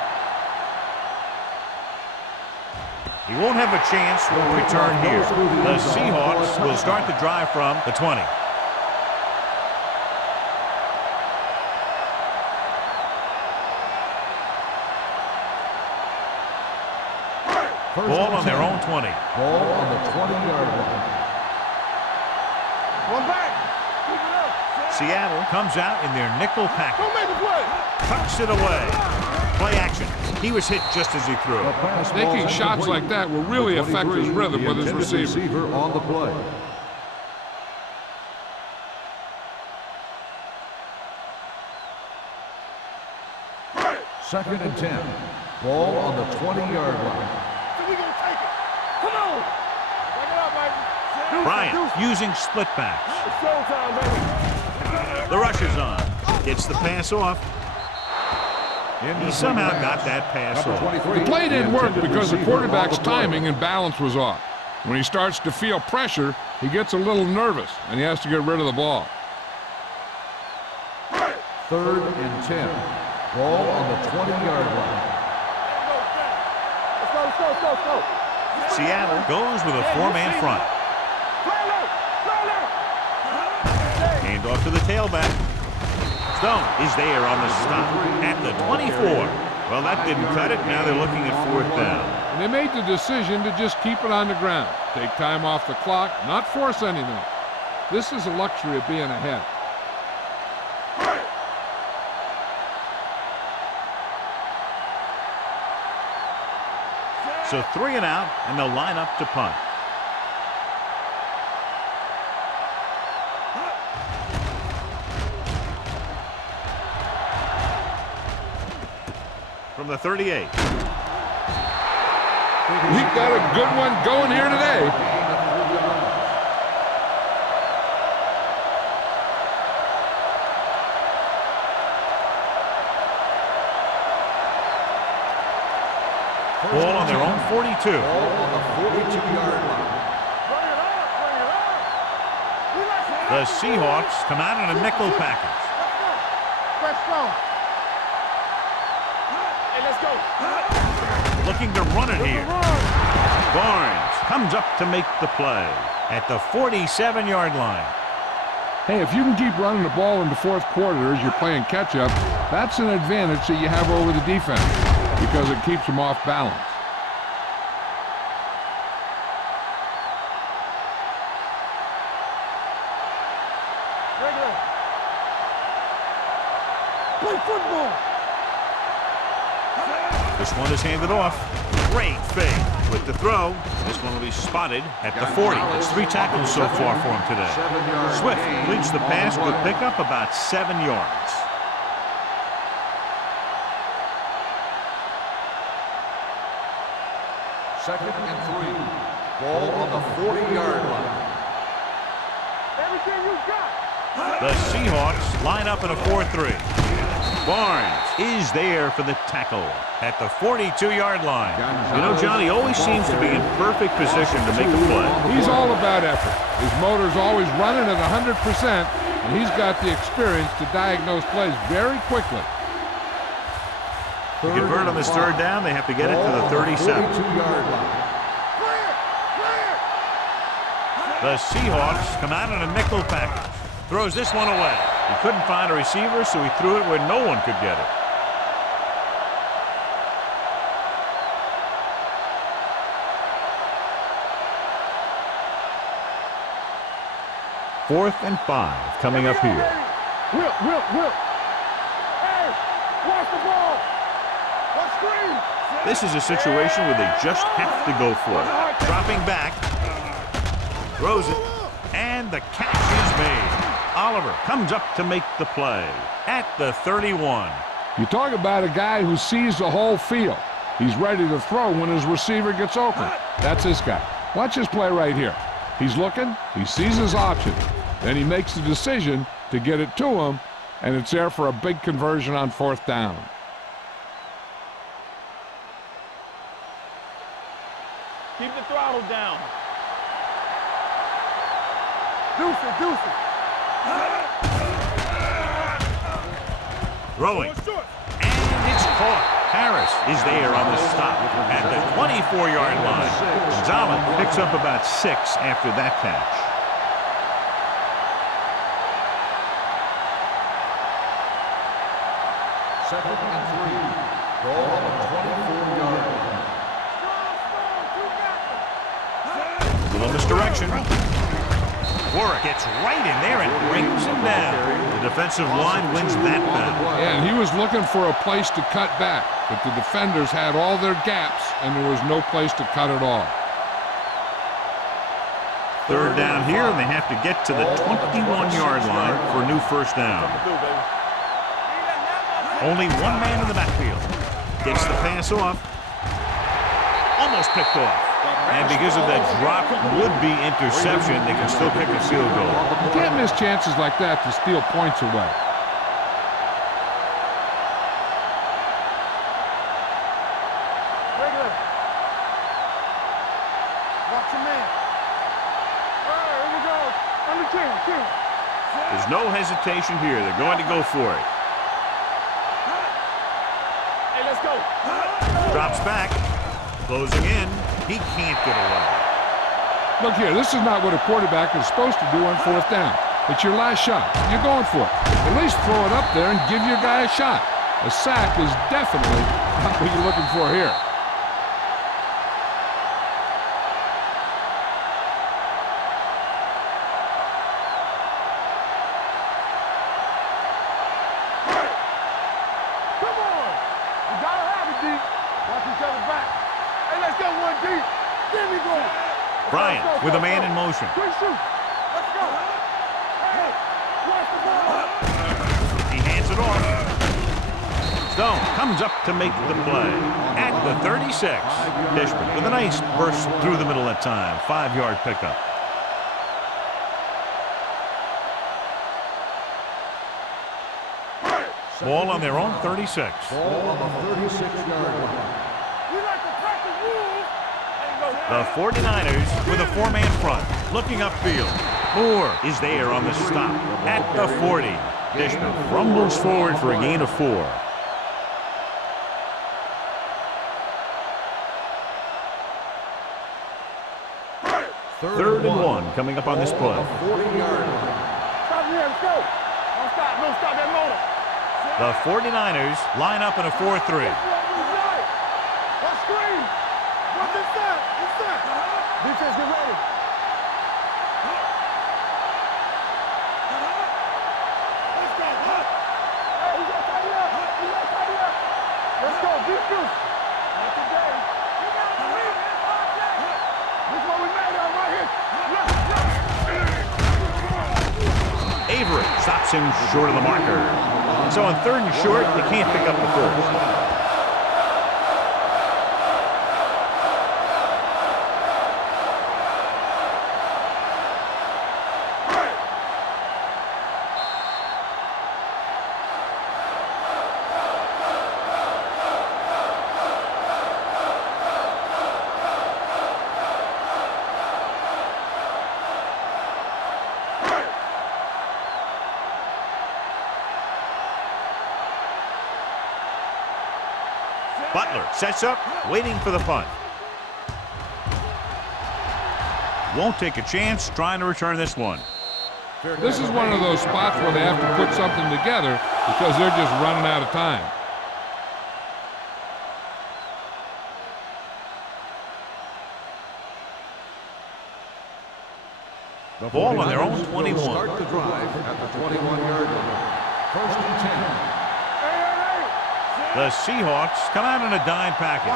He won't have a chance to return here. The Seahawks will start the drive from the 20. Ball on their own 20. Ball on the 20-yard line. One back. Keep it up. Seattle comes out in their nickel package. Don't make a play. Tucks it away. Play action. He was hit just as he threw. The pass ball Taking is shots complete. like that will really The affect his 23, rhythm the with his intended receiver. on the play. Second and 10. Ball on the 20-yard line. So we gonna take it. Come on. Back it up, baby. Bryant using split backs. It's showtime, baby. The rush is on. Gets the pass off. He somehow got that pass Number off. 23, The play didn't the work intended because the receiver on quarterback's the play. timing and balance was off. When he starts to feel pressure, he gets a little nervous, and he has to get rid of the ball. Third and 10. Ball on the 20-yard line. Let's go. Seattle goes with a four-man front. Hand off to the tailback. Stone is there on the stop at the 24. Well, that didn't cut it. Now they're looking at fourth down. And they made the decision to just keep it on the ground. Take time off the clock, not force anything. This is a luxury of being ahead. So 3 and out, and they'll line up to punt. From the 38. We've got a good one going here today. Ball on their own 42. Ball on the 42-yard line. The Seahawks come out in a nickel package. Hey, let's go. Looking to run it here. Barnes comes up to make the play at the 47-yard line. Hey, if you can keep running the ball in the fourth quarter as you're playing catch-up, that's an advantage that you have over the defense because it keeps them off balance. Regular. Play football. This one is handed off. Great fake with the throw. This one will be spotted at the 40. It's 3 tackles so far for him today. 7-yard Swift gain completes the on pass the with play. pickup about 7 yards. Second and 3. Ball on the 40-yard line. Everything you got. The Seahawks line up in a 4-3. Barnes is there for the tackle at the 42-yard line. You know, Johnny always seems to be in perfect position to make a play. He's all about effort. His motor's always running at 100%, and he's got the experience to diagnose plays very quickly. To convert on this third down, they have to get it to the 37. 42-yard line. The Seahawks come out in a nickel package. Throws this one away. He couldn't find a receiver, so he threw it where no one could get it. 4th and 5 coming up here. Will. Hey, watch the ball. What screen? This is a situation where they just have to go for it. Dropping back. Throws it. And the catch is made. Oliver comes up to make the play at the 31. You talk about a guy who sees the whole field. He's ready to throw when his receiver gets open. That's this guy. Watch his play right here. He's looking, he sees his option, then he makes the decision to get it to him, and it's there for a big conversion on 4th down. Keep the throttle down. Deuce it. Throwing. And it's caught. Harris is there on the stop at the 24-yard line. Gonzalez picks up about 6 after that catch. Second and 3. Ball on the 24-yard line. Little misdirection. Warwick gets right in there and brings him down. The defensive line wins that battle. Yeah, and he was looking for a place to cut back, but the defenders had all their gaps, and there was no place to cut at all. 3rd down here, and they have to get to the 21-yard line for a new 1st down. Only one man in the backfield. Gets the pass off. Almost picked off. And because of that drop would-be interception, they can still kick a field goal. You can't miss chances like that to steal points away. Regular. Watch your man. All right, here we go. Under 10. There's no hesitation here. They're going to go for it. Hey, let's go. Drops back. Closing in. He can't get away. Look here, this is not what a quarterback is supposed to do on 4th down. It's your last shot. You're going for it. At least throw it up there and give your guy a shot. A sack is definitely not what you're looking for here. Come on. You gotta have it, D. Watch each other back. Hey, let's go 1 deep. There we go. Bryant with a man in motion. Quick shoot. Let's go. Hey, watch the ball. He hands it off. Stone comes up to make the play at the 36. Dishman with a nice burst through the middle that time. 5-yard pickup. Ball on their own 36. Ball on the 36-yard line. We like to crack the rules. The 49ers with a 4-man front, looking upfield. Moore is there on the stop at the 40. Dishman rumbles forward for a gain of 4. Third and 1 coming up on this play. 40-yard line. Stop here. Let's go. Don't stop. Don't stop that motor. The 49ers line up in a 4-3. What screen? What's inside? Inside. Defense, get ready. Let's go. Hey, he's gonna tidy up. Let's go. Defense. Not today. You gotta believe it. This is what we made of right here. Avery stops him short of the marker. So on 3rd and short, they can't pick up the 1st. Butler sets up, waiting for the punt. Won't take a chance trying to return this one. This is one of those spots where they have to put something together because they're just running out of time. Ball on their own 49ers will 21. Start the drive at the 21-yard line. First and 10. The Seahawks come out in a dime package.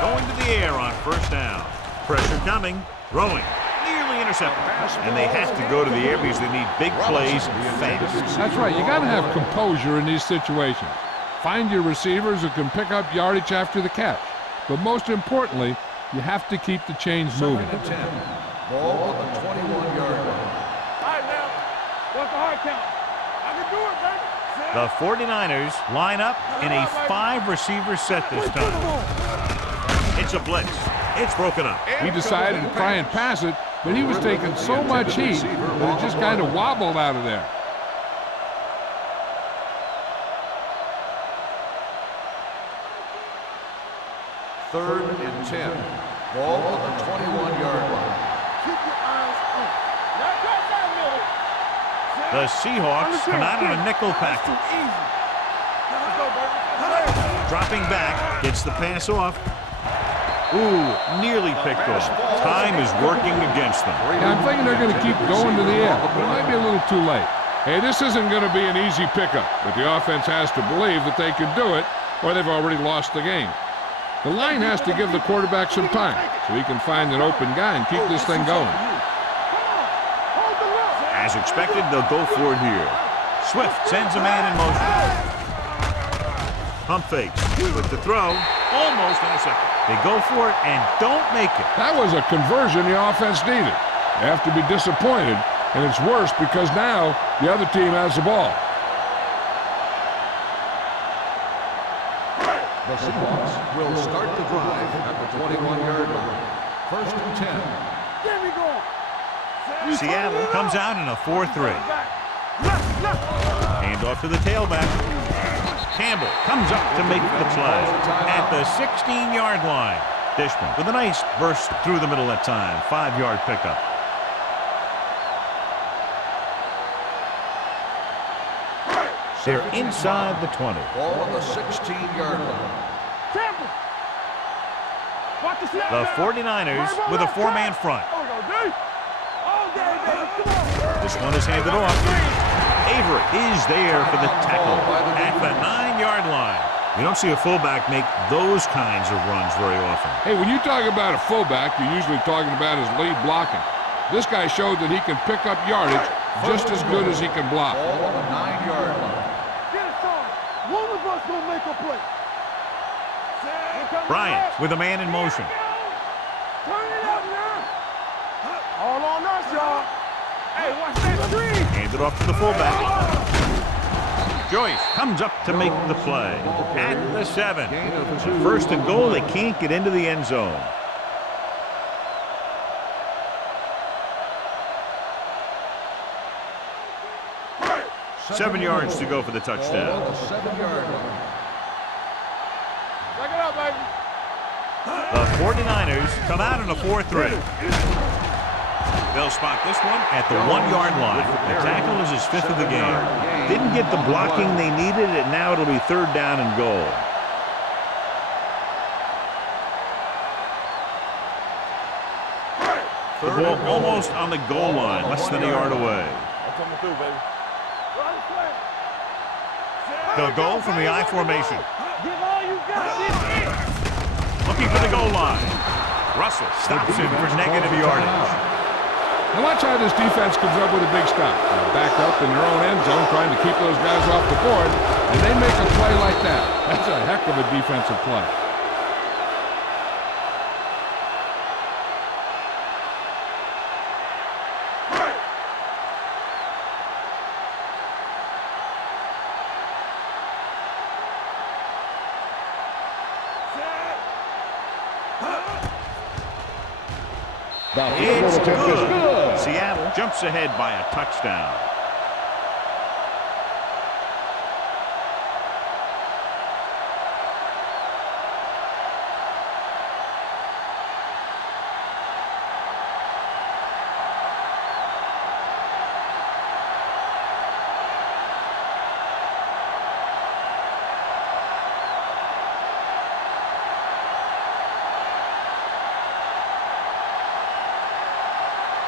Going to the air on first down. Pressure coming. Throwing. Nearly intercepted. And they have to go to the air because they need big plays fast. That's right. You got to have composure in these situations. Find your receivers who can pick up yardage after the catch. But most importantly, you have to keep the chains moving. Second and 10. Ball on the 21-yard line. All right, now. What's the hard count? I can do it, baby. The 49ers line up in a 5-receiver set this time. It's a blitz. It's broken up. He decided to try and pass it, but he was taking so much heat that it just kind of wobbled out of there. Third and 10. Ball on the 21-yard line. Keep your eyes on. Now go down, Millie. The Seahawks come out in a nickel That's too package. easy. Let's go, baby. Dropping back, gets the pass off. Ooh, nearly picked off. Time is working against them. Yeah, I'm thinking they're going to keep going to the air, but it might be a little too late. Hey, this isn't going to be an easy pickup, but the offense has to believe that they can do it, or they've already lost the game. The line has to give the quarterback some time so he can find an open guy and keep this thing going. As expected, they'll go for it here. Swift sends a man in motion. Pump fakes with the throw. Almost intercepted. They go for it and don't make it. That was a conversion the offense needed. They have to be disappointed, and it's worse because now the other team has the ball. The Seahawks will start the drive at the 21-yard line. First and 10. There we go. Seattle comes out in a 4-3. Hand off to the tailback. Campbell comes up to make the play at the 16-yard line. Dishman with a nice burst through the middle that time. 5-yard pickup. They're inside the 20. Ball on the 16-yard line. Campbell. Watch the snap. The 49ers with a 4-man front. Oh, go deep. All day, baby. Come on. This one is handed off. Avery is there for the tackle at the 9-yard line. You don't see a fullback make those kinds of runs very often. Hey, when you talk about a fullback, you're usually talking about his lead blocking. This guy showed that he can pick up yardage just as good as he can block. Ball on the 9-yard line. Get it started. One of us gonna make a play. Bryant with a man in motion. Turn it up now. All on us, y'all. Hey, watch that screen. Hand it off to the fullback. Joyce comes up to make the play at the 7. First and goal, they can't get into the end zone. Seven yards to go for the touchdown. Ball on the 7-yard line. Check it out, baby. The 49ers come out in a 4-3. They'll spot this one at the 1-yard line. The tackle is his 5th of the game. Didn't get the blocking they needed, and now it'll be 3rd down and goal. The ball almost on the goal line, less than a yard away. I'm coming through, baby. They'll go from the I formation. Give all you got. This is it. Looking for the goal line. Russell stops him for negative yardage. Now watch how this defense comes up with a big stop. They're backed up in their own end zone trying to keep those guys off the board, and they make a play like that. That's a heck of a defensive play. It's good. Seattle jumps ahead by a touchdown.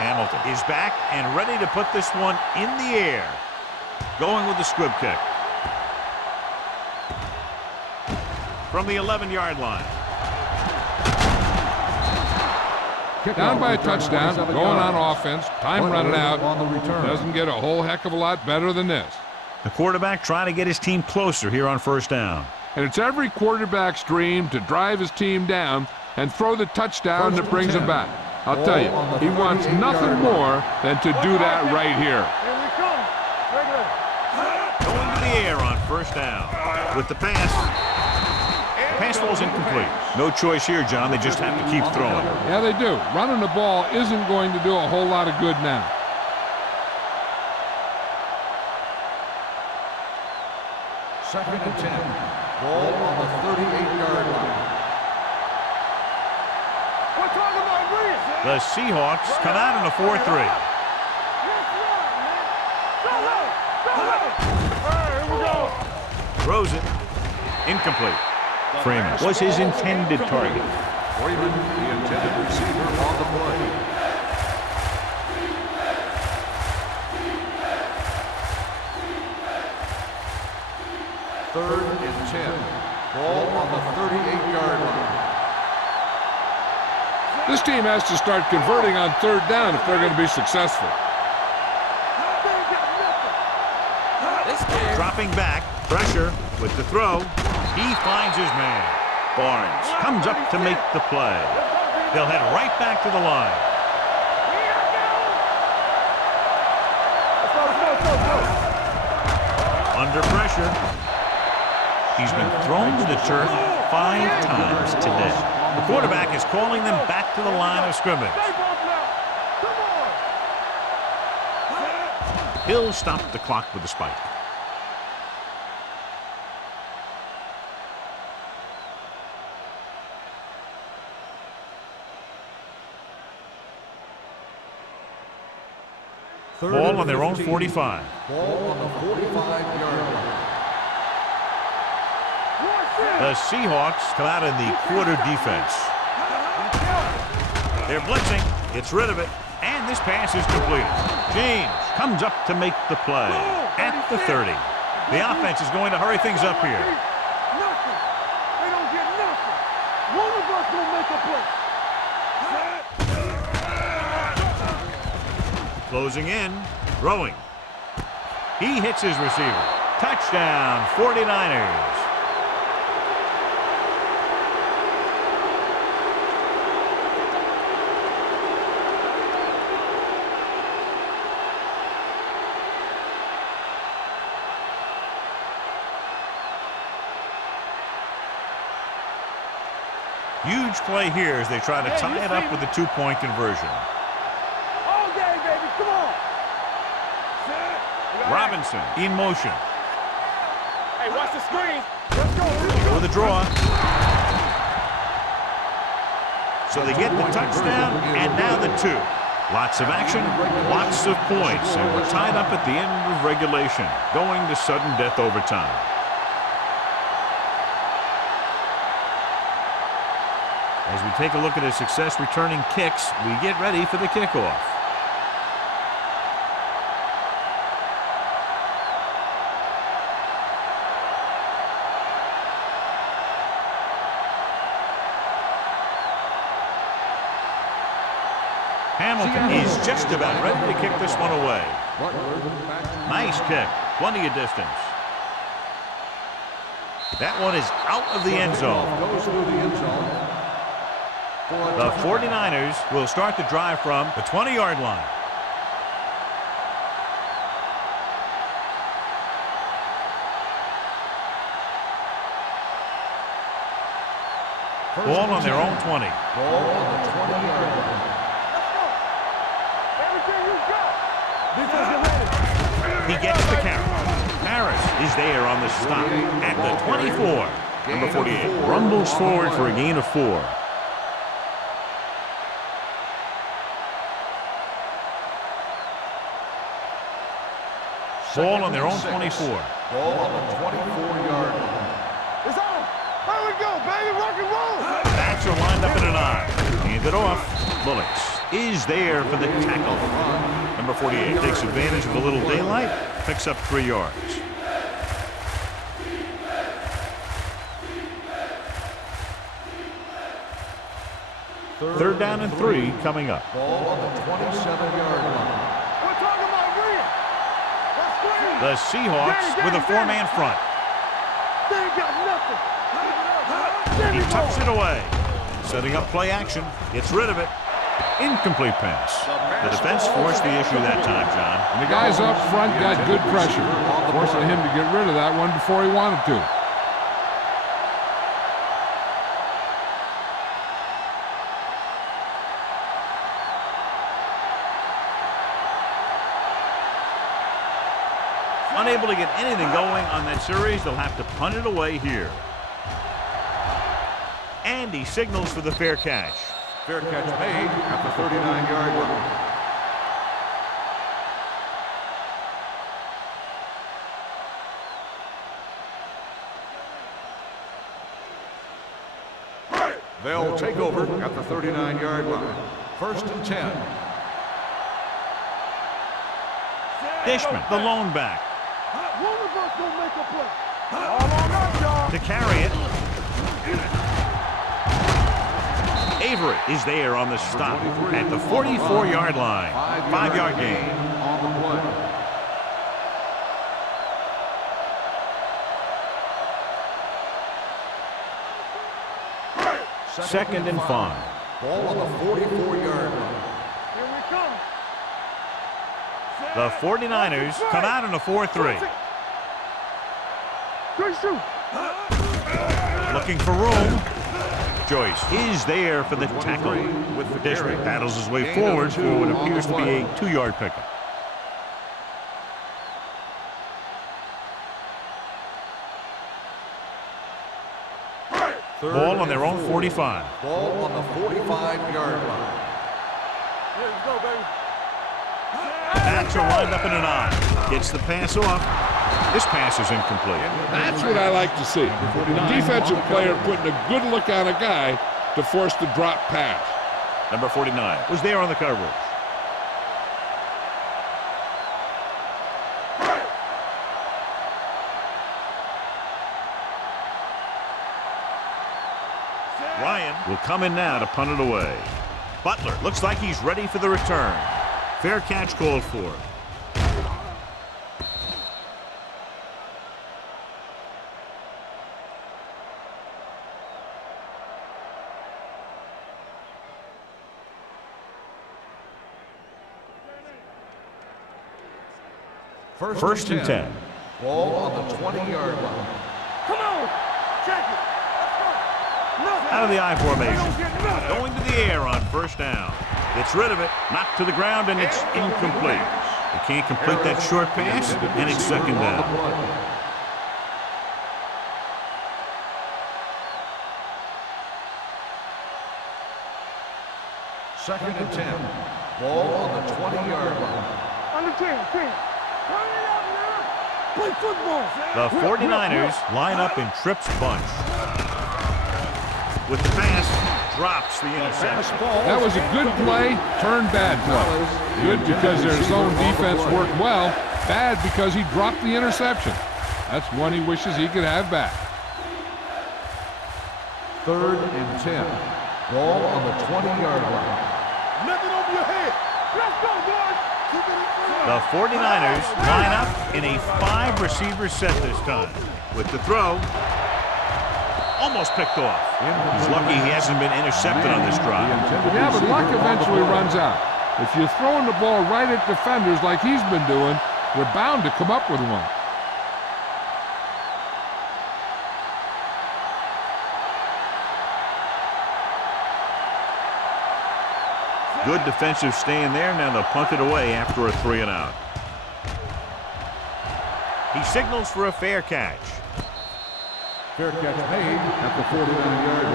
Hamilton is back and ready to put this one in the air. Going with the squib kick. From the 11-yard line. Down by a touchdown, going on offense, time running out. On the return. Doesn't get a whole heck of a lot better than this. The quarterback trying to get his team closer here on first down. And it's every quarterback's dream to drive his team down and throw the touchdown that brings him back. I'll tell you, he wants nothing more than to do that right here. Here we come. Going to the air on first down. With the pass. The pass falls incomplete. No choice here, John. They just have to keep throwing. Yeah, they do. Running the ball isn't going to do a whole lot of good now. Second and 10. Ball on the 38-yard line. We're talking about Reese. The Seahawks come out in a 4-3. Yes, right, man. All right, here we go. Throws it. Incomplete. Freeman was his intended target. Freeman, the intended receiver on the play. Third and 10. Ball on the 38-yard line. This team has to start converting on third down if they're going to be successful. Dropping back. Pressure with the throw. He finds his man. Barnes comes up to make the play. They'll head right back to the line. Under pressure. He's been thrown to the turf 5 times today. The quarterback is calling them back to the line of scrimmage. He'll stop the clock with a spike. Ball on their own 45. Ball on the 45-yard line. The Seahawks come out in the quarter defense. They're blitzing. Gets rid of it. And this pass is completed. James comes up to make the play at the 30. The offense is going to hurry things up here. Nothing. They don't get nothing. One of us will make a play. Closing in. Throwing. He hits his receiver. Touchdown, 49ers. Huge play here as they try to tie it up with a 2-point conversion. All day, baby. Come on. Robinson in motion. Hey, watch the screen. Let's go. Let's go. With a draw. So they get the touchdown and now the 2. Lots of action, lots of points, and we're tied up at the end of regulation, going to sudden death overtime. As we take a look at his success returning kicks, we get ready for the kickoff. Hamilton is just about ready to kick this one away. Nice kick, plenty of distance. That one is out of the end zone. Goes through the end zone. The 49ers will start the drive from the 20-yard line. Ball on their own 20. Ball on the 20-yard line. Everything you got. Defensive ready. He gets the count. Harris is there on the stop at the 24. Number 48 rumbles forward for a gain of 4. Ball on their own 24. Ball on the 24-yard line. It's on. Here we go, baby. Rock and roll. Backs are lined up in an I. Hand it off. Bullets is there for the tackle. Number 48 takes advantage of a little daylight, picks up 3 yards. Third down and 3 coming up. Ball on the 27-yard line. We're talking about William. Let's scream. The Seahawks with a 4-man front. They ain't got nothing. He tucks it away. Setting up play action. Gets rid of it. Incomplete pass. The defense forced the issue that time, John. And the guys up front got good pressure, forcing him to get rid of that one before he wanted to. Unable to get anything going on that series, they'll have to punt it away here. And he signals for the fair catch. Fair catch made at the 39-yard line. They'll take over at the 39-yard line. 1st and 10. Dishman, the lone back. One of us gonna make a play. All on us, y'all. To carry it. Avery is there on the stop at the 44-yard line. 5-yard gain. On the play. Second and 5. Ball on the 44-yard line. Here we come. The 49ers come out in a 4-3. Good shoot. Looking for room. Joyce is there for the tackle. Dishman battles his way forward for what appears to be a 2-yard pickup. Ball on their own 45. Ball on the 45-yard line. Let's go, baby. Backs are lined up in an I. Gets the pass off. This pass is incomplete. That's what I like to see. A defensive player putting a good look on a guy to force the drop pass. Number 49 was there on the coverage. Ryan will come in now to punt it away. Butler looks like he's ready for the return. Fair catch called for. First and 10. Ball on the 20-yard line. Come on. Check it. Out of the I formation. Going to the air on first down. Gets rid of it. Knocked to the ground, and it's incomplete. They can't complete that short pass, and it's second down. Second and 10. Ball on the 20-yard line. Under 10. Turn it out now. Play football. The 49ers line up in Tripp's bunch. With the pass, drops the interception. That was a good play, turned bad play. Good because their zone defense worked well. Bad because he dropped the interception. That's one he wishes he could have back. 3rd and 10. Ball on the 20-yard line. Nothing over your head. Let's go, boys. The 49ers line up in a 5-receiver set this time. With the throw, almost picked off. He's lucky he hasn't been intercepted on this drive. Yeah, but luck eventually runs out. If you're throwing the ball right at defenders like he's been doing, they're bound to come up with one. Good defensive stand there. Now they'll punt it away after a 3-and-out. He signals for a fair catch. Fair catch made at the 49-yard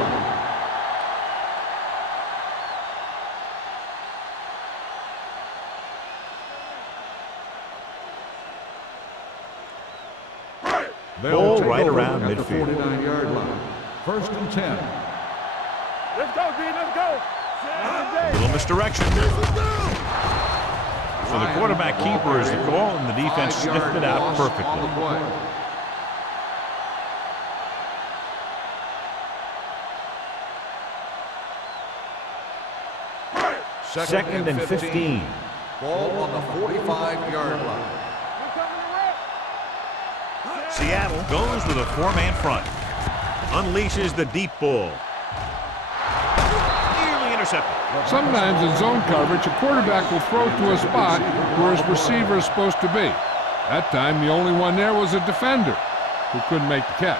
line. Ball right around at the midfield. 49-yard line. 1st and 10. Let's go, D. Let's go. A little misdirection. So the quarterback keeper is the call, and the defense sniffed it out perfectly. Second and 15. Ball on the 45-yard line. Seattle goes with a four-man front. Unleashes the deep ball. Nearly intercepted. Sometimes in zone coverage, a quarterback will throw to a spot where his receiver is supposed to be. That time, the only one there was a defender who couldn't make the catch.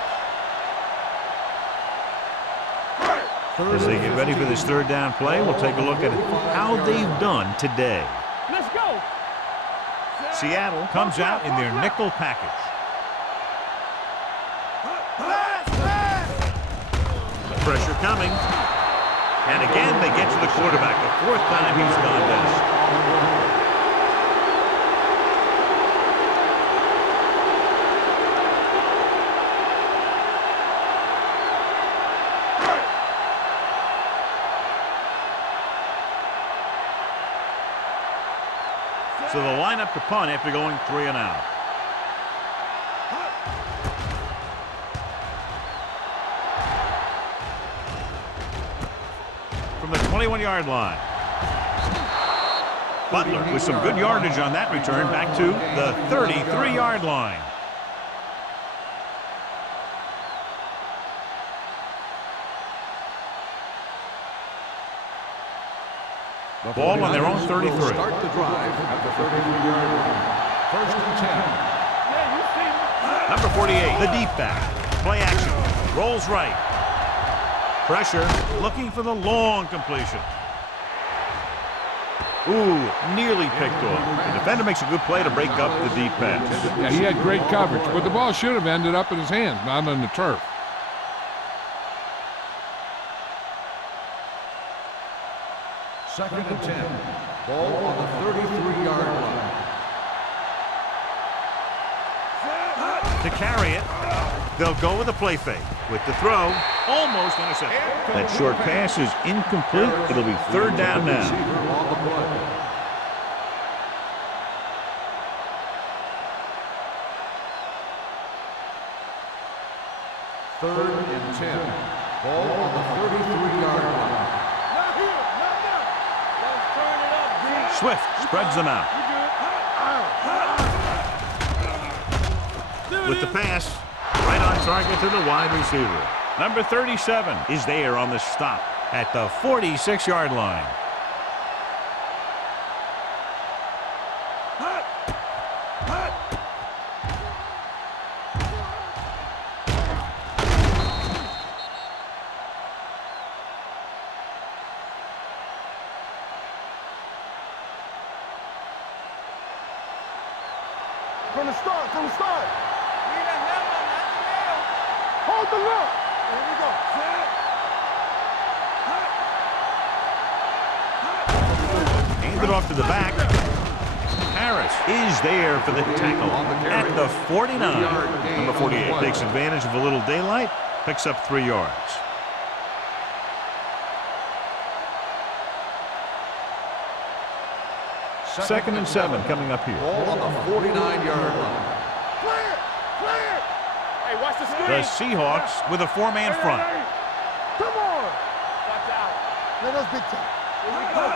As they get ready for this third down play, we'll take a look at how they've done today. Let's go. Seattle comes out in their nickel package. The pressure coming. And again, they get to the quarterback. The fourth time he's gone down. So they'll line up to punt after going 3 and out. From the 21-yard line. Butler with some good yardage on that return back to the 33-yard line. The Ball on their own 49ers 33. will start the drive at the 33-yard line. First and 10. Number 48, the deep back. Play action. Rolls right. Pressure, looking for the long completion. Ooh, nearly picked off. The defender makes a good play to break up the deep pass. Yeah, he had great coverage, but the ball should have ended up in his hands, not on the turf. Second and 10. Ball on the 33-yard line. To carry it, they'll go with a play fake. With the throw, almost intercepted. That short pass is incomplete. It'll be third down now. Receiver on the play. Third and 10. Ball on the 33-yard line. Swift spreads them out. With the pass, right on target to the wide receiver. Number 37 is there on the stop at the 46-yard line. From the start. Hold the look. Here we go. Hand it off to the back. Harris is there for the tackle at the 49. Number 48 takes advantage of a little daylight, picks up 3 yards. Second and 7 coming up here. Ball on the 49-yard line. Clear. Hey, watch the screen. The Seahawks with a four-man front. Come on. Watch out. Let us big time. Here we go.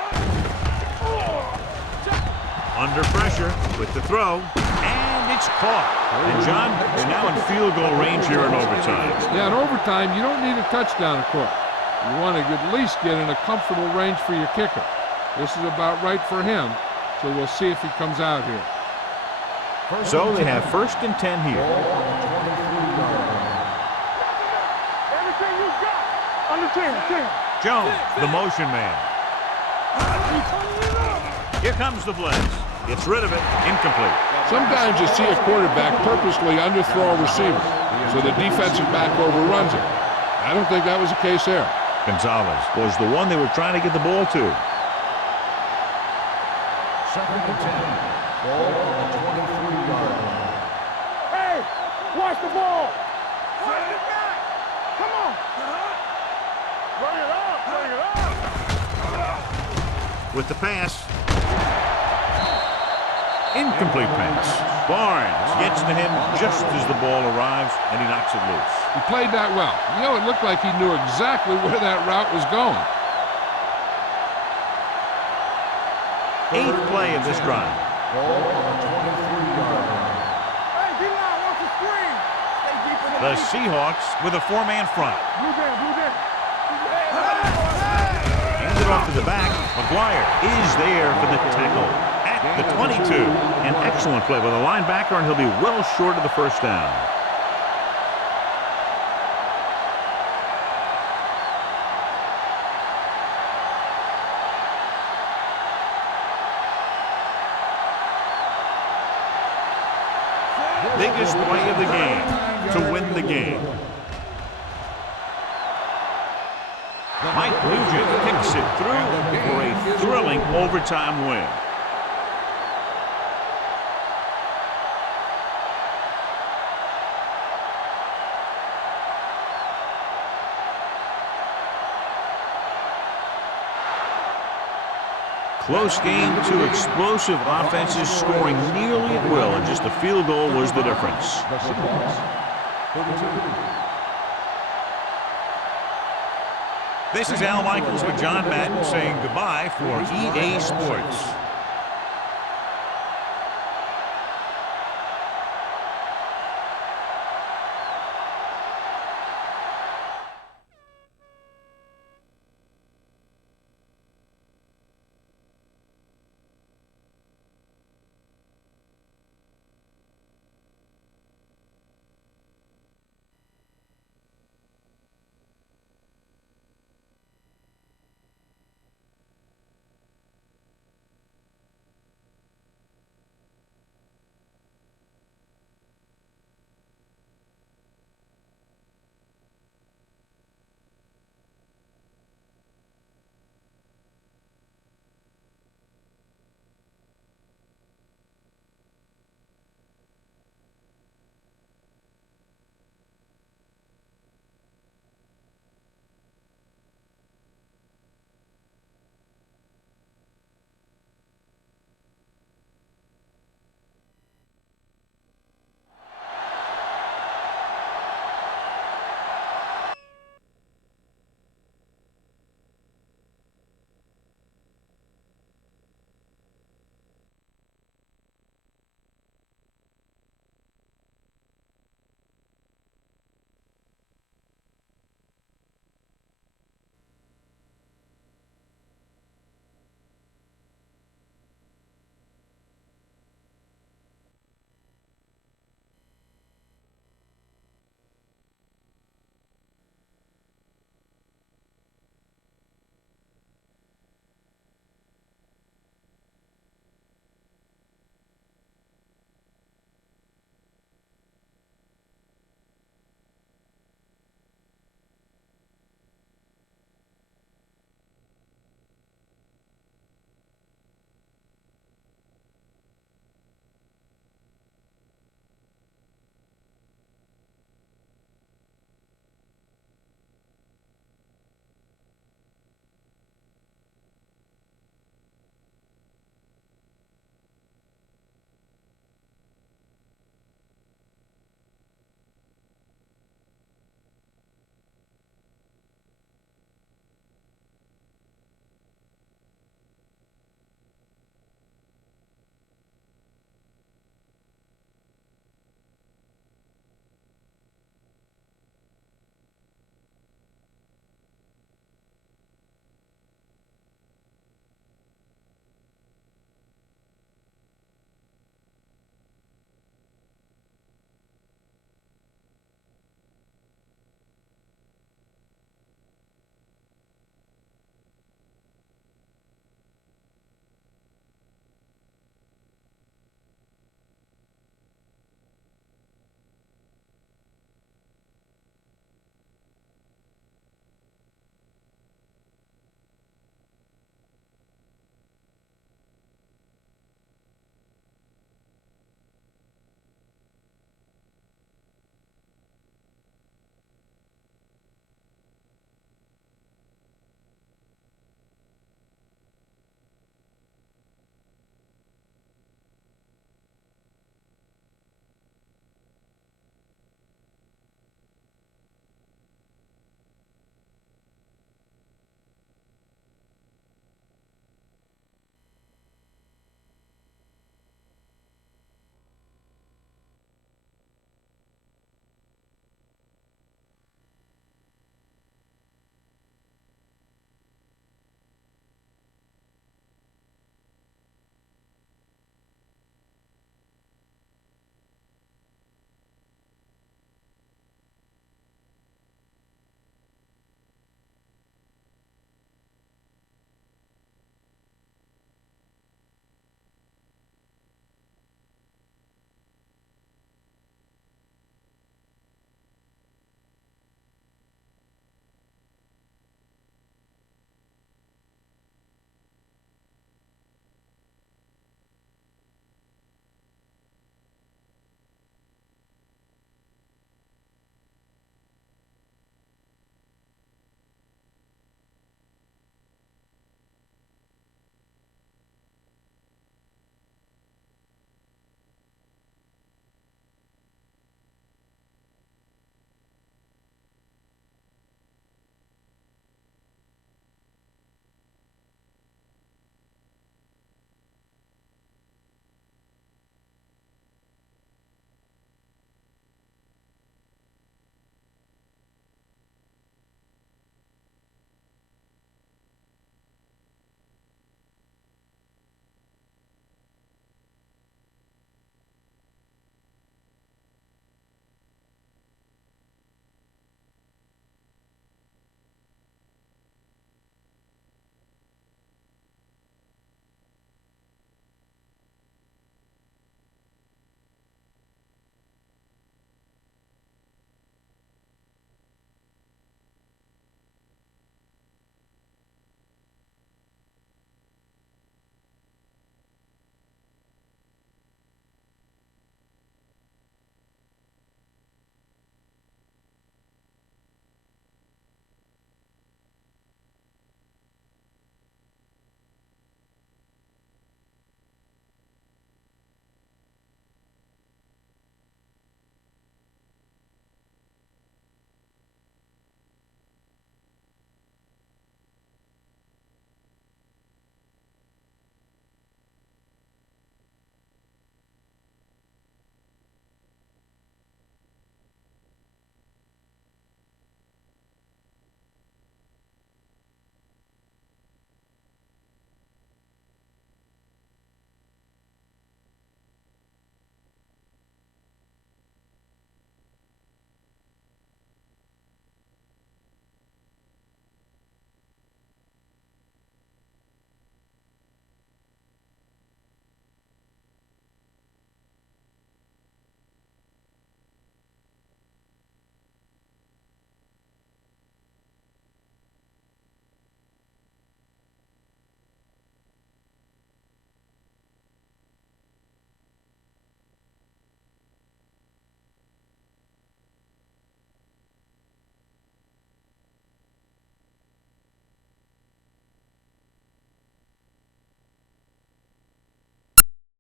Under pressure with the throw, and it's caught. And John, they're now in field goal range here in overtime. Yeah, in overtime, you don't need a touchdown, of course. You want to at least get in a comfortable range for your kicker. This is about right for him, so we'll see if he comes out here. So they have first and 10 here. Everything you got. Under 10. Jones, the motion man. Here comes the blitz. Gets rid of it. Incomplete. Sometimes you see a quarterback purposely underthrow a receiver, so the defensive back overruns it. I don't think that was the case there. Gonzalez was the one they were trying to get the ball to. Second and 10. Ball on the 23-yard line. Hey, watch the ball. Bring it back. Come on. Bring it up. with the pass. Incomplete pass. Barnes gets to him just as the ball arrives, and he knocks it loose. He played that well. You know, it looked like he knew exactly where that route was going. 8th play of this drive. Ball on the 23-yard line. Hey, D-line, watch the screen. Stay deep in The Seahawks with a 4-man front. Blue down, blue down. Hands it off to the back. McGuire is there for the tackle at the 22. An excellent play by the linebacker, and he'll be well short of the first down. Biggest play of the game to win the game. Mike Nugent kicks it through for a thrilling overtime win. Close game, 2 explosive offenses scoring nearly at will, and just a field goal was the difference. The Seahawks, 32. This is Al Michaels with John Madden saying goodbye for EA Sports.